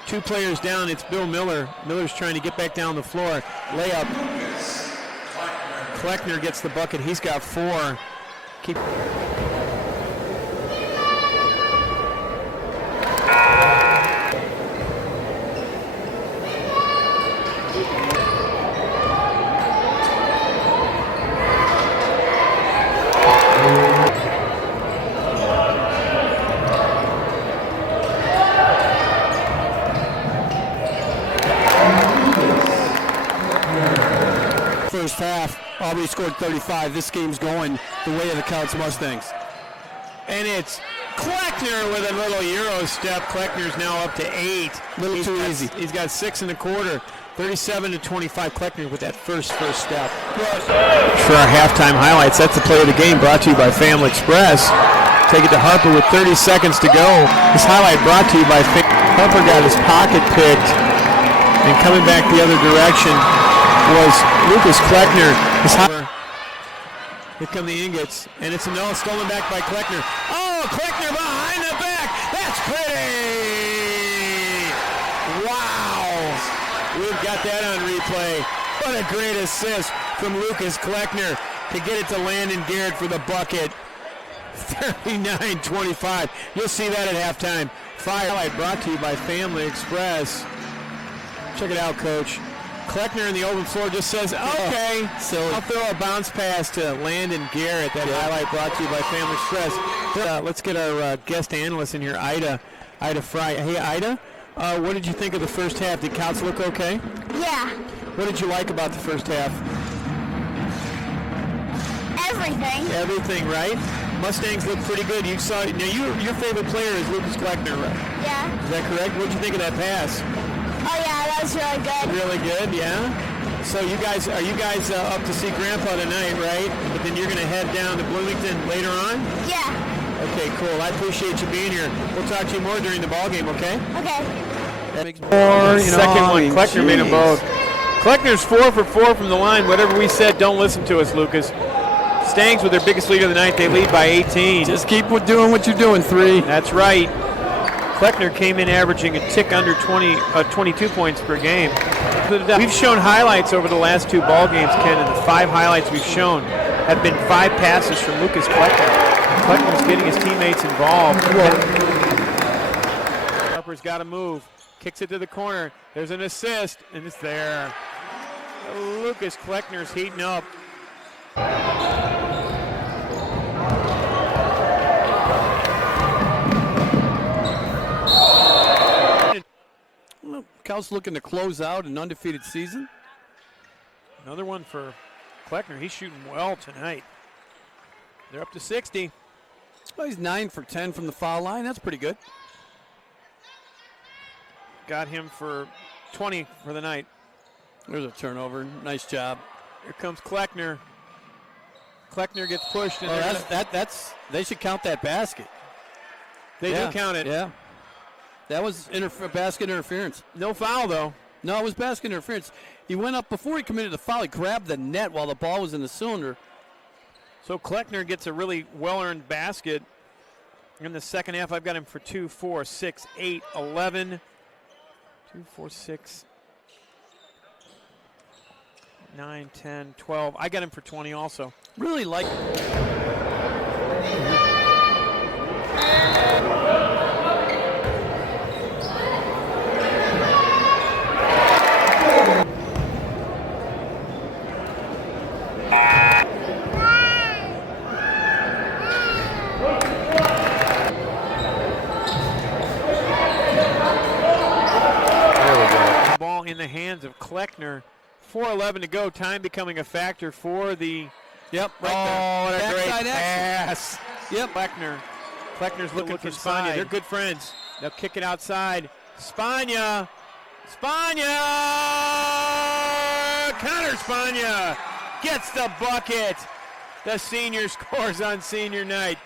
2 players down. It's Bill Miller. Miller's trying to get back down the floor. Layup. Kleckner gets the bucket. He's got 4. Keep. First half, Albany scored 35. This game's going the way of the Counts Mustangs. And it's Kleckner with a little Euro step. Kleckner's now up to 8. Little too easy. He's got 6 in the quarter. 37-25. Kleckner with that first step. For our halftime highlights, that's the play of the game brought to you by Family Express. Take it to Harper with 30 seconds to go. This highlight brought to you by Harper got his pocket picked and coming back the other direction. was Lucas Kleckner. Here come the ingots, and it's another stolen back by Kleckner. Oh, Kleckner behind the back. That's pretty. Wow. We've got that on replay. What a great assist from Lucas Kleckner to get it to Landon Garrett for the bucket. 39-25. You'll see that at halftime. Highlight brought to you by Family Express. Check it out, Coach. Kleckner in the open floor just says, okay, I'll throw a bounce pass to Landon Garrett. That highlight brought to you by Family Express. Let's get our guest analyst in here, Ida Fry. Hey, Ida, what did you think of the first half? Did Couts look okay? Yeah. What did you like about the first half? Everything. Everything, right? Mustangs look pretty good. You saw. Now, your favorite player is Lucas Kleckner, right? Yeah. Is that correct? What did you think of that pass? Oh yeah, that was really good. Really good, yeah. So are you guys up to see Grandpa tonight, right? But then you're going to head down to Bloomington later on? Yeah. Okay, cool. I appreciate you being here. We'll talk to you more during the ball game, okay? Okay. Second one, Kleckner made them both. Kleckner's 4 for 4 from the line. Whatever we said, don't listen to us, Lucas. Stangs with their biggest lead of the night. They lead by 18. Just keep doing what you're doing, 3. That's right. Kleckner came in averaging a tick under 22 points per game. We've shown highlights over the last 2 ball games, Ken, and the 5 highlights we've shown have been 5 passes from Lucas Kleckner. Kleckner's getting his teammates involved. Harper's got to move. Kicks it to the corner. There's an assist, and it's there. Lucas Kleckner's heating up. Cal's looking to close out an undefeated season. Another one for Kleckner. He's shooting well tonight. They're up to 60. Well, he's 9 for 10 from the foul line. That's pretty good. Got him for 20 for the night. There's a turnover. Nice job. Here comes Kleckner. Kleckner gets pushed. And that's they should count that basket. They do count it. Yeah. That was basket interference. No foul, though. No, it was basket interference. He went up before he committed the foul. He grabbed the net while the ball was in the cylinder. So Kleckner gets a really well-earned basket. In the second half, I've got him for 2, 4, 6, 8, 11. 2, 4, 6, 9, 10, 12. I got him for 20 also. Really like. Ball in the hands of Kleckner. 4:11 to go. Time becoming a factor for the. Yep. Right oh, there. What a great Backside pass. action. Yep. Kleckner's looking for Spagna. They're good friends. They'll kick it outside. Spagna. Connor Spagna gets the bucket. The senior scores on senior night.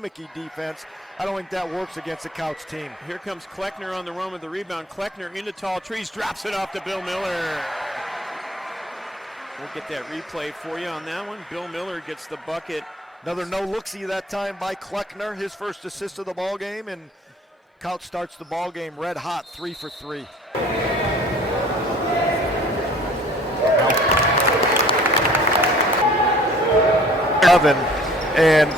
gimmicky defense. I don't think that works against a Couch team. Here comes Kleckner on the run with the rebound. Kleckner into tall trees, drops it off to Bill Miller. We'll get that replay for you on that one. Bill Miller gets the bucket. Another no-look-see that time by Kleckner, his first assist of the ball game, and Couch starts the ball game red hot, 3 for 3. And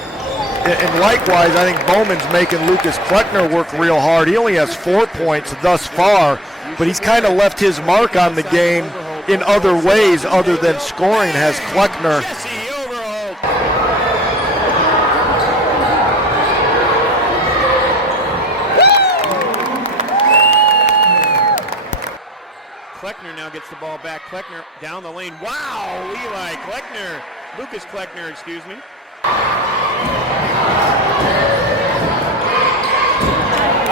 likewise, I think Bowman's making Lucas Kleckner work real hard. He only has 4 points thus far, but he's kind of left his mark on the game in other ways other than scoring, has Kleckner. Kleckner now gets the ball back. Kleckner down the lane. Wow, Eli Kleckner. Lucas Kleckner, excuse me.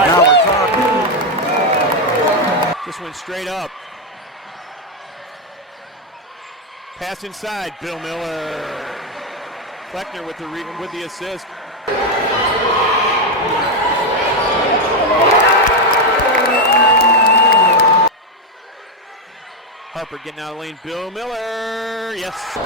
Now we're talking. Just went straight up. Pass inside, Bill Miller. Kleckner with the assist. Harper getting out of the lane. Bill Miller, yes.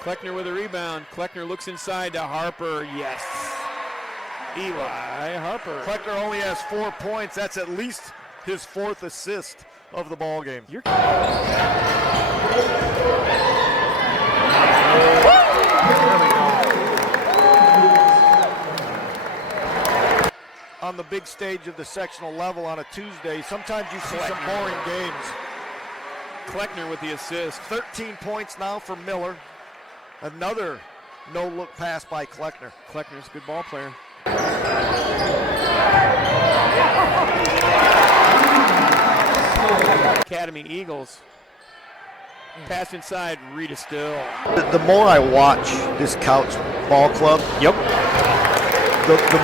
Kleckner with a rebound. Kleckner looks inside to Harper, yes. Eli Harper. Kleckner only has 4 points. That's at least his 4th assist of the ball game. On the big stage of the sectional level on a Tuesday, sometimes you see some boring games. Kleckner with the assist. 13 points now for Miller. Another no-look pass by Kleckner. Kleckner's a good ball player. Academy Eagles. Pass inside, Rita Still. The more I watch this Couch ball club, the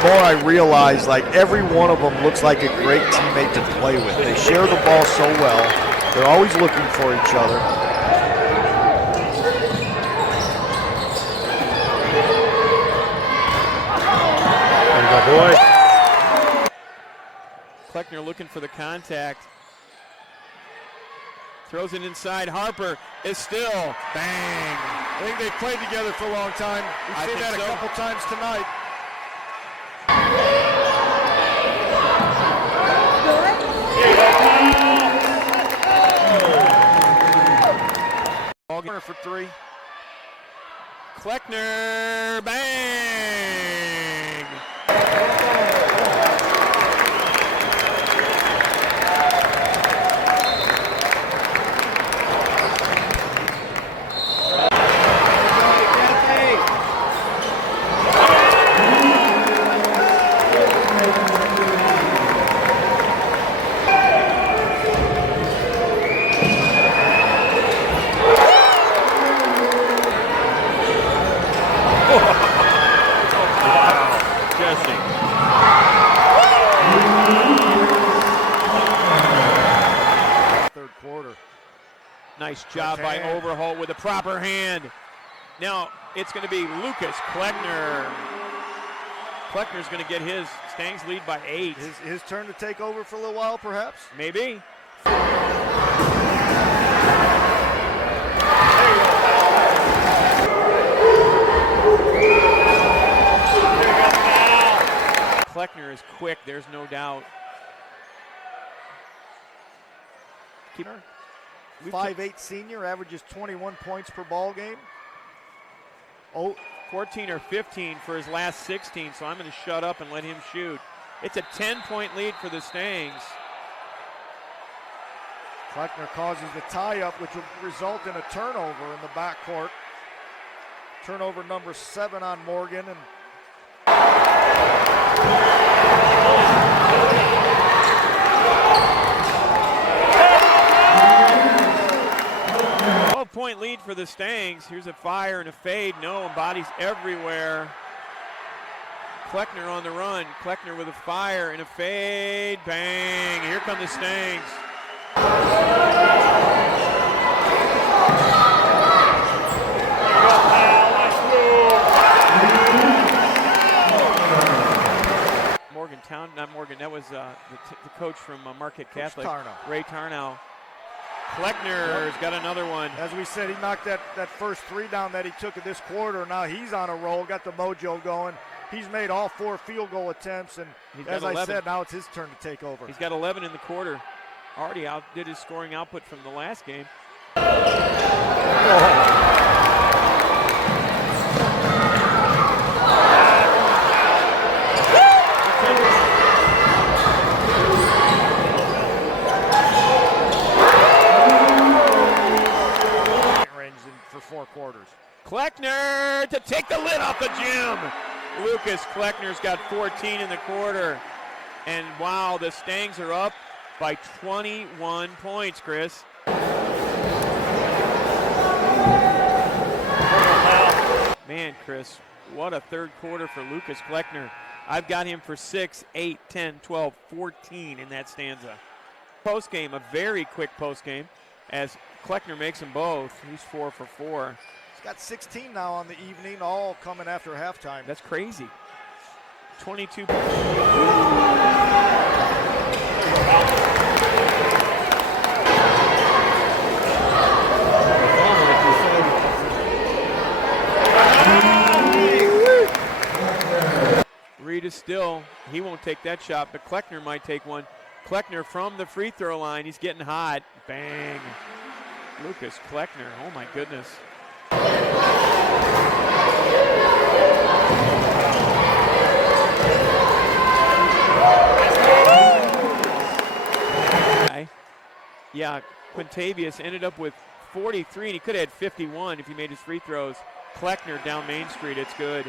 more I realize like every one of them looks like a great teammate to play with. They share the ball so well. They're always looking for each other. There you go, boy. Kleckner looking for the contact. Throws it inside. Harper is still. Bang. I think they've played together for a long time. We've seen that a couple times tonight. Ball for 3. Kleckner, bang! Third quarter. Nice job by Overholt with a proper hand. Now it's going to be Lucas Kleckner. Kleckner's going to get his Stangs lead by 8. His turn to take over for a little while, perhaps? Maybe. Kleckner is quick, there's no doubt. 5'8" senior, averages 21 points per ball game. 14 or 15 for his last 16, so I'm going to shut up and let him shoot. It's a 10-point lead for the Stangs. Kleckner causes the tie-up, which will result in a turnover in the backcourt. Turnover number 7 on Morgan. And 12-point lead for the Stangs. Here's a fire and a fade. No, and bodies everywhere. Kleckner on the run. Kleckner with a fire and a fade. Bang. Here come the Stangs. not Morgan. That was the coach from Marquette Catholic. Tarnow. Ray Tarnow. Kleckner's got another one. As we said, he knocked that first 3 down that he took in this quarter. Now he's on a roll, got the mojo going. He's made all 4 field goal attempts, and as I said, now it's his turn to take over. He's got 11 in the quarter. Already outdid his scoring output from the last game. For 4 quarters. Kleckner to take the lid off the gym. Lucas Kleckner's got 14 in the quarter. And wow, the Stangs are up by 21 points, Chris. Man, Chris, what a third quarter for Lucas Kleckner. I've got him for 6, 8, 10, 12, 14 in that stanza. Post game, a very quick post game, as Kleckner makes them both. He's 4 for 4. He's got 16 now on the evening, all coming after halftime. That's crazy. 22. Reed is still, he won't take that shot, but Kleckner might take one. Kleckner from the free throw line, he's getting hot. Bang. Lucas Kleckner, oh my goodness. Yeah, Quintavious ended up with 43, and he could have had 51 if he made his free throws. Kleckner down Main Street, it's good.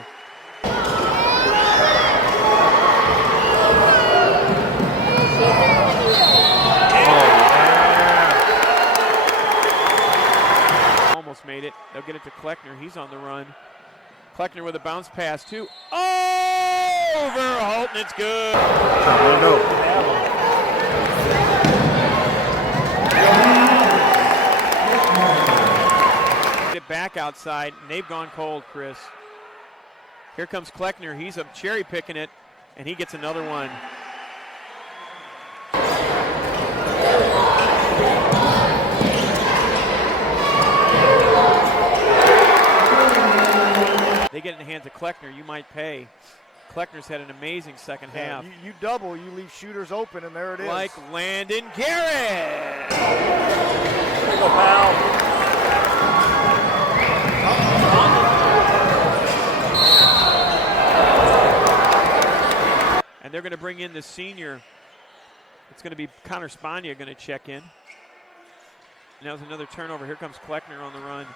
Almost made it. They'll get it to Kleckner. He's on the run. Kleckner with a bounce pass too. Over Holton, it's good. Get back outside, and they've gone cold, Chris. Here comes Kleckner. He's up cherry picking it, and he gets another one. They get in the hands of Kleckner, you might pay. Kleckner's had an amazing second half. You double, you leave shooters open, and there it is. Like Landon Garrett. Go, pal. And they're going to bring in the senior. It's going to be Connor Spagna going to check in. And that was another turnover. Here comes Kleckner on the run.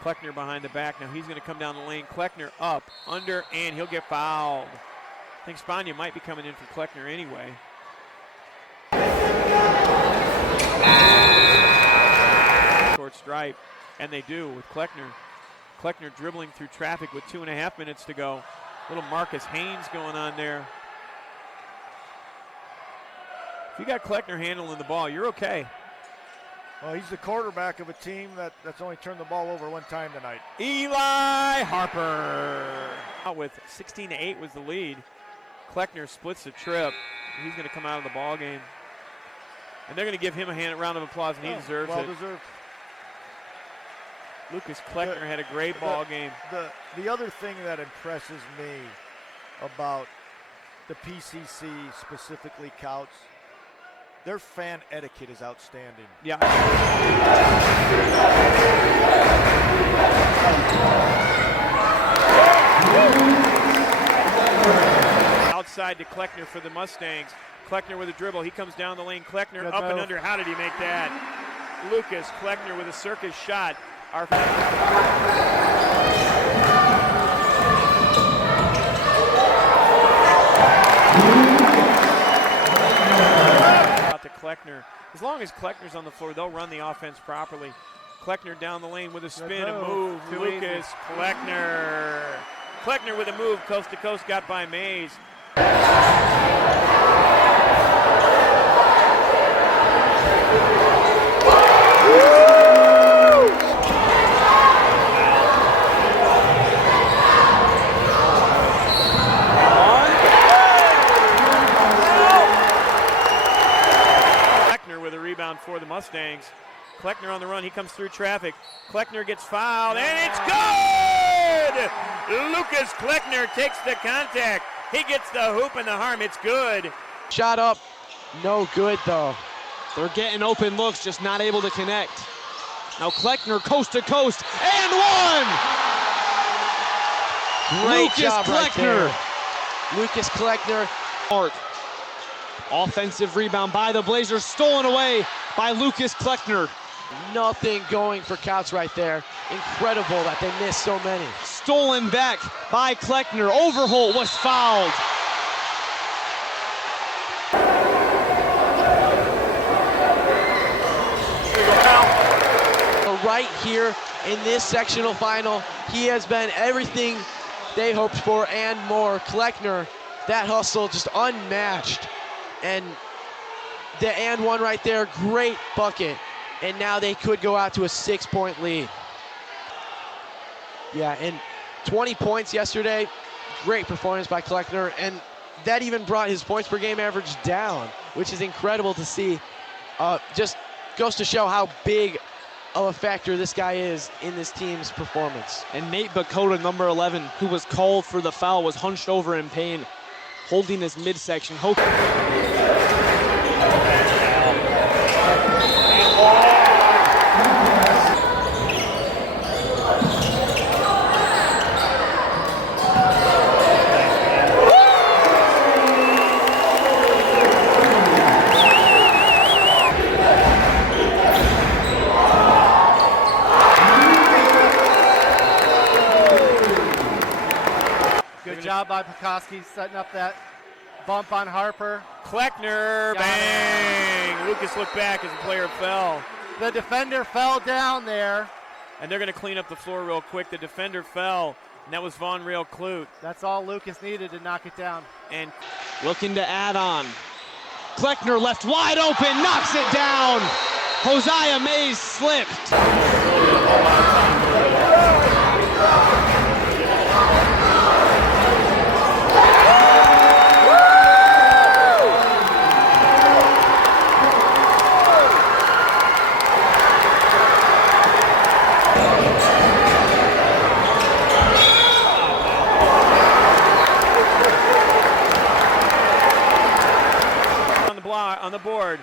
Kleckner behind the back. Now he's going to come down the lane. Kleckner up, under, and he'll get fouled. I think Spagna might be coming in for Kleckner anyway. Short stripe, and they do with Kleckner. Kleckner dribbling through traffic with 2.5 minutes to go. Little Marcus Haynes going on there. If you got Kleckner handling the ball, you're okay. Well, he's the quarterback of a team that's only turned the ball over 1 time tonight. Eli Harper. With 16-8 was the lead. Kleckner splits the trip. He's going to come out of the ball game. And they're going to give him a round of applause, and he deserves it. Well deserved. Lucas Kleckner had a great ball game. The other thing that impresses me about the PCC, specifically Couts, their fan etiquette is outstanding. Yeah. Outside to Kleckner for the Mustangs. Kleckner with a dribble. He comes down the lane. Kleckner up and under. How did he make that? Lucas Kleckner with a circus shot. Out to Kleckner. As long as Kleckner's on the floor, they'll run the offense properly. Kleckner down the lane with a spin, a move. Lucas Kleckner. Kleckner with a move, coast to coast, got by Mays. rebound for the Mustangs. Kleckner on the run. He comes through traffic. Kleckner gets fouled, and it's good! Lucas Kleckner takes the contact. He gets the hoop and the harm. It's good. Shot up. No good, though. They're getting open looks, just not able to connect. Now Kleckner coast to coast, and one! Great job right there. Lucas Kleckner. Offensive rebound by the Blazers, stolen away by Lucas Kleckner. Nothing going for Couts right there. Incredible that they missed so many. Stolen back by Kleckner. Overholt was fouled. Right here in this sectional final, he has been everything they hoped for and more. Kleckner, that hustle just unmatched. And the and one right there, great bucket. And now they could go out to a 6-point lead. Yeah, and 20 points yesterday, great performance by Kleckner. And that even brought his points per game average down, which is incredible to see. Just goes to show how big of a factor this guy is in this team's performance. And Nate Bakota, number 11, who was called for the foul, was hunched over in pain, holding his midsection. Good job by Pekoski setting up that bump on Harper. Kleckner, bang! Lucas looked back as the player fell. The defender fell down there. And they're going to clean up the floor real quick. The defender fell, and that was Von Real Clute. That's all Lucas needed to knock it down. And looking to add on. Kleckner left wide open, knocks it down. Hosea Mays slipped. on the board.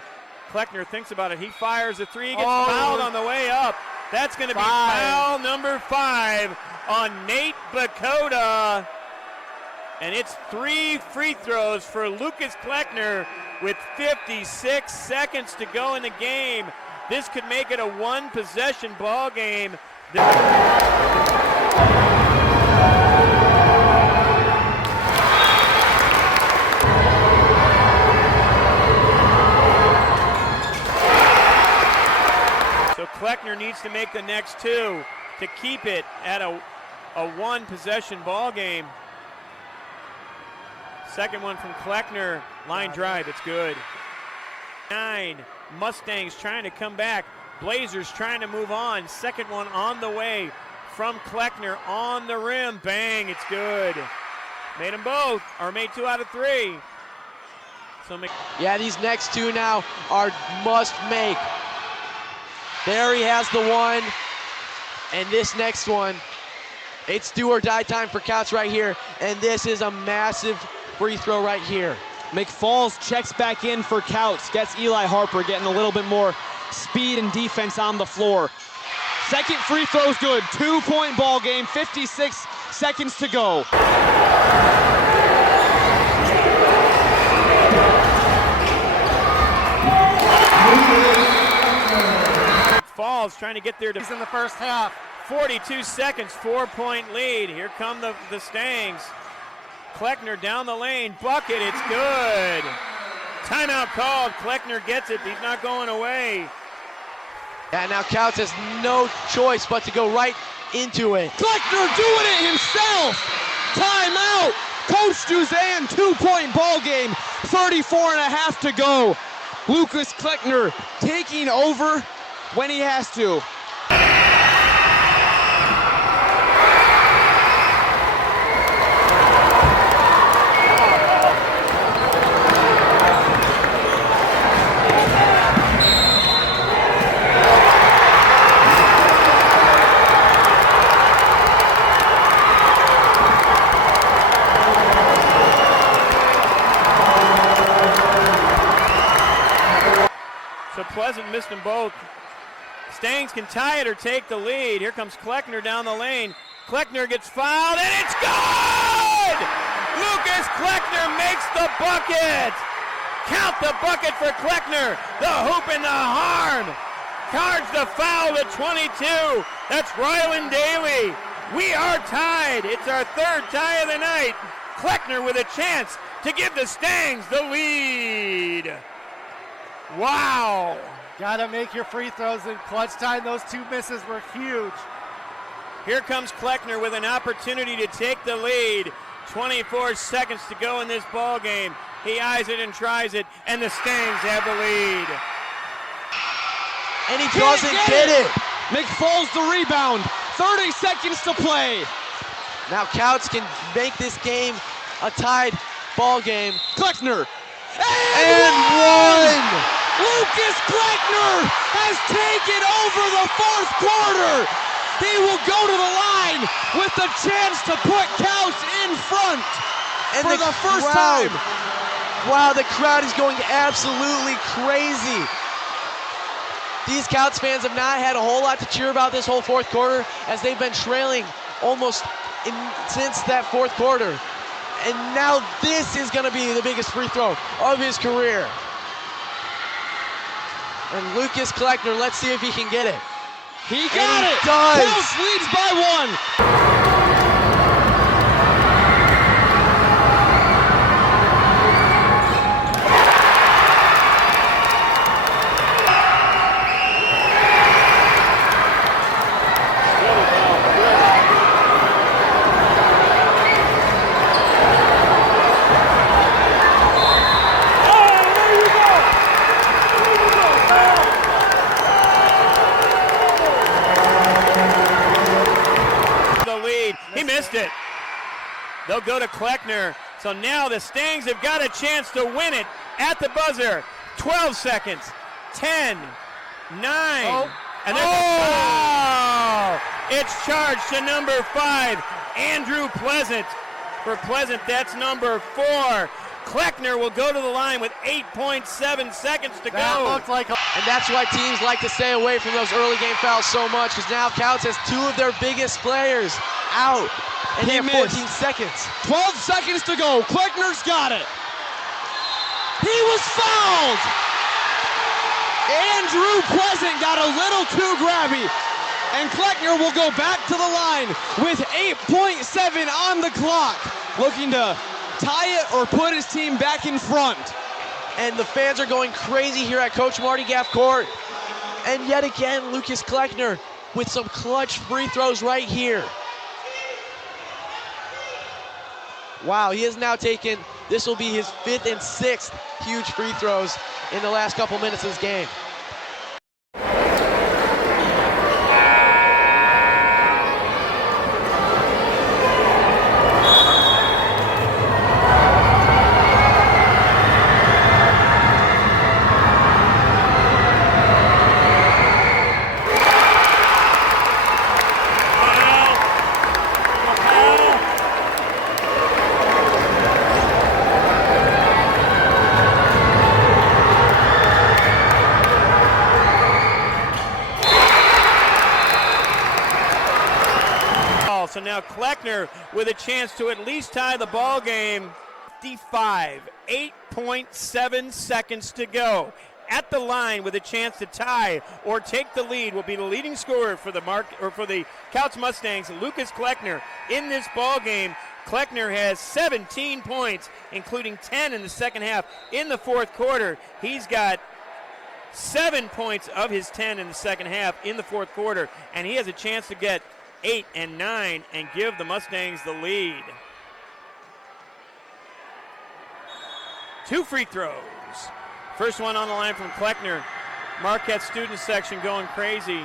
Kleckner thinks about it. He fires a three. He gets fouled on the way up. That's going to be foul number 5 on Nate Bakota. And it's 3 free throws for Lucas Kleckner with 56 seconds to go in the game. This could make it a 1-possession ball game. So Kleckner needs to make the next 2 to keep it at a 1-possession ball game. Second one from Kleckner, line drive, it's good. 9, Mustangs trying to come back. Blazers trying to move on. Second one on the way from Kleckner on the rim. Bang, it's good. Made them both, or made 2 out of 3. So yeah, these next 2 now are must make. There he has the one, and this next one, it's do or die time for Couts right here, and this is a massive free throw right here. McFalls checks back in for Couts, gets Eli Harper getting a little bit more speed and defense on the floor. Second free throw's good, 2-point ball game, 56 seconds to go. Falls trying to get there. He's in the first half. 42 seconds, 4-point lead. Here come the Stangs. Kleckner down the lane, bucket, it's good. Timeout called, Kleckner gets it, he's not going away. And now Couts has no choice but to go right into it. Kleckner doing it himself. Timeout. Coach Duzan, 2-point ball game, 34 and a half to go. Lucas Kleckner taking over when he has to. Pleasant missed them both. Stangs can tie it or take the lead. Here comes Kleckner down the lane. Kleckner gets fouled, and it's good! Lucas Kleckner makes the bucket! Count the bucket for Kleckner. The hoop and the harm. Cards the foul to 22. That's Rylan Daly. We are tied. It's our third tie of the night. Kleckner with a chance to give the Stangs the lead. Wow. Gotta make your free throws in clutch time. Those two misses were huge. Here comes Kleckner with an opportunity to take the lead. 24 seconds to go in this ball game. He eyes it and tries it, and the Stangs have the lead. And he doesn't get it. McFall's the rebound. 30 seconds to play. Now Couts can make this game a tied ball game. Kleckner. And one! Lucas Kleckner has taken over the fourth quarter. He will go to the line with the chance to put Couts in front and for the first crowd, time. Wow, the crowd is going absolutely crazy. These Couts fans have not had a whole lot to cheer about this whole fourth quarter, as they've been trailing almost since that fourth quarter. And now this is going to be the biggest free throw of his career. And Lucas Kleckner, let's see if he can get it. He got it! Does. Couts leads by one. He missed it. They'll go to Kleckner. So now the Stangs have got a chance to win it at the buzzer. 12 seconds. 10, 9. And there's a foul. It's charged to number 5, Andrew Pleasant. For Pleasant, that's number 4. Kleckner will go to the line with 8.7 seconds to go. Looked like and that's why teams like to stay away from those early game fouls so much, because now Couts has two of their biggest players out. And they have 14 seconds. 12 seconds to go. Kleckner's got it. He was fouled. Andrew Pleasant got a little too grabby. And Kleckner will go back to the line with 8.7 on the clock, looking to tie it or put his team back in front. And the fans are going crazy here at Coach Marty Gaff Court. And yet again, Lucas Kleckner with some clutch free throws right here. Wow, he has now taken, this will be his 5th and 6th huge free throws in the last couple minutes of this game. So now Kleckner with a chance to at least tie the ball game. 55, 8.7 seconds to go. At the line with a chance to tie or take the lead will be the leading scorer for the Couts Mustangs, Lucas Kleckner. In this ball game, Kleckner has 17 points, including 10 in the second half. In the fourth quarter, he's got 7 points of his 10 in the second half in the fourth quarter, and he has a chance to get 8 and 9 and give the Mustangs the lead. 2 free throws. First one on the line from Kleckner. Marquette student section going crazy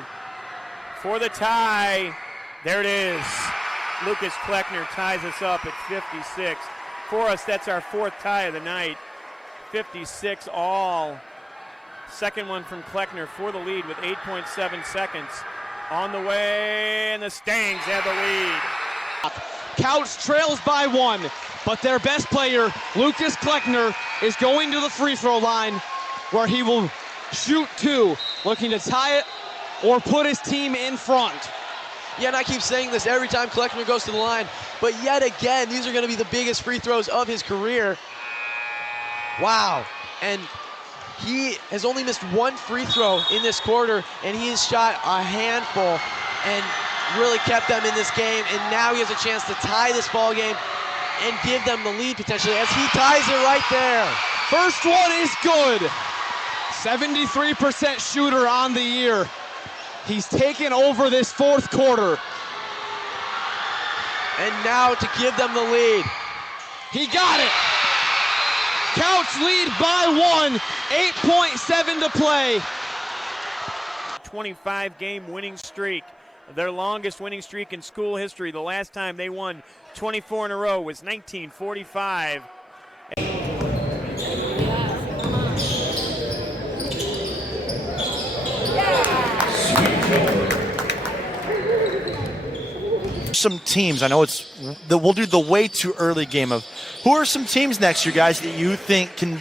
for the tie. There it is. Lucas Kleckner ties us up at 56. For us, that's our 4th tie of the night. 56 all. Second one from Kleckner for the lead with 8.7 seconds. On the way, and the Stangs have the lead. Couts trails by 1, but their best player, Lucas Kleckner, is going to the free throw line, where he will shoot 2, looking to tie it or put his team in front. Yeah, and I keep saying this every time Kleckner goes to the line, but yet again, these are going to be the biggest free throws of his career. Wow. And he has only missed 1 free throw in this quarter, and he has shot a handful and really kept them in this game, and now he has a chance to tie this ball game and give them the lead potentially as he ties it right there. First one is good. 73% shooter on the year. He's taken over this fourth quarter. And now to give them the lead. He got it. Couch lead by 1, 8.7 to play. 25-game winning streak, their longest winning streak in school history. The last time they won 24 in a row was 1945. Some teams, I know we'll do the way too early game of who are some teams next year, guys, that you think can.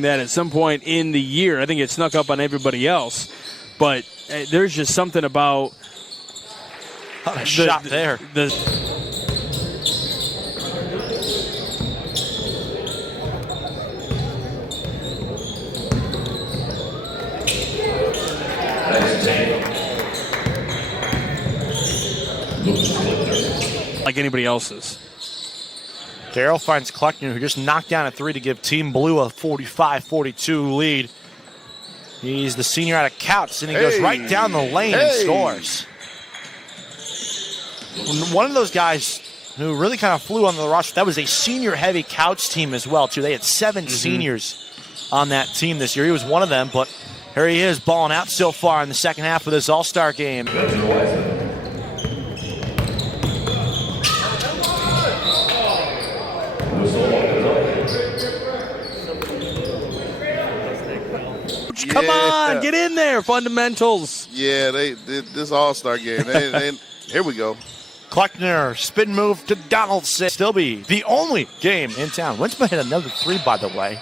That at some point in the year, I think it snuck up on everybody else, but there's just something about shot there. Like anybody else's. Darrell finds Kleckner, who just knocked down a 3 to give Team Blue a 45-42 lead. He's the senior out of Couch, and he goes right down the lane and scores. One of those guys who really kind of flew on the roster, that was a senior-heavy Couch team as well, too. They had 7 seniors on that team this year. He was one of them, but here he is balling out so far in the second half of this All-Star game. Come on, get in there, fundamentals. Yeah, this All-Star game. Here we go. Kleckner, spin move to Donaldson. Still be the only game in town. Winsma hit another 3, by the way,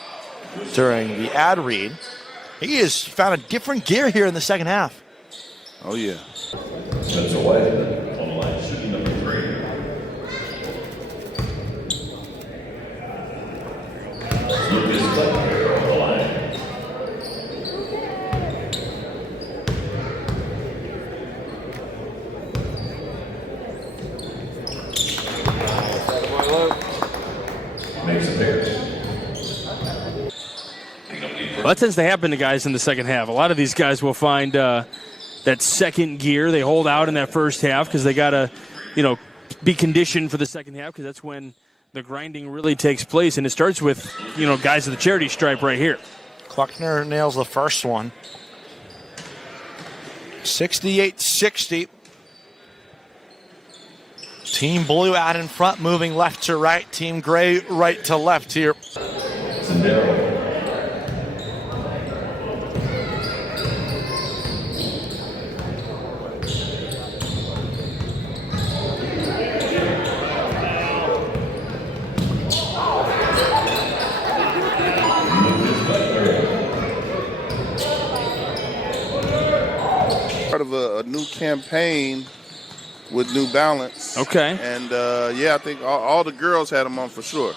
during the ad read. He has found a different gear here in the second half. Oh, yeah. Spencer White on the line, shooting number 3. Lucas Kleckner on the line. Makes a pair. Well, that tends to happen to guys in the second half. A lot of these guys will find that second gear. They hold out in that first half because they got to, be conditioned for the second half because that's when the grinding really takes place. And it starts with, guys of the charity stripe right here. Kleckner nails the first one. 68-60. Team Blue out in front, moving left to right. Team Gray right to left here. Part of a new campaign with New Balance. Okay. And, I think all the girls had them on for sure.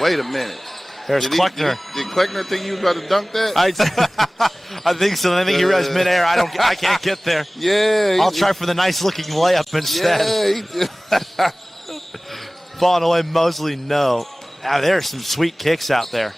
Wait a minute. There's Kleckner. Did Kleckner think you was about to dunk that? I think so. I think he was midair. I can't get there. Yeah. I'll try for the nice-looking layup instead. Yeah. Falling away, Mosley, no. There's some sweet kicks out there.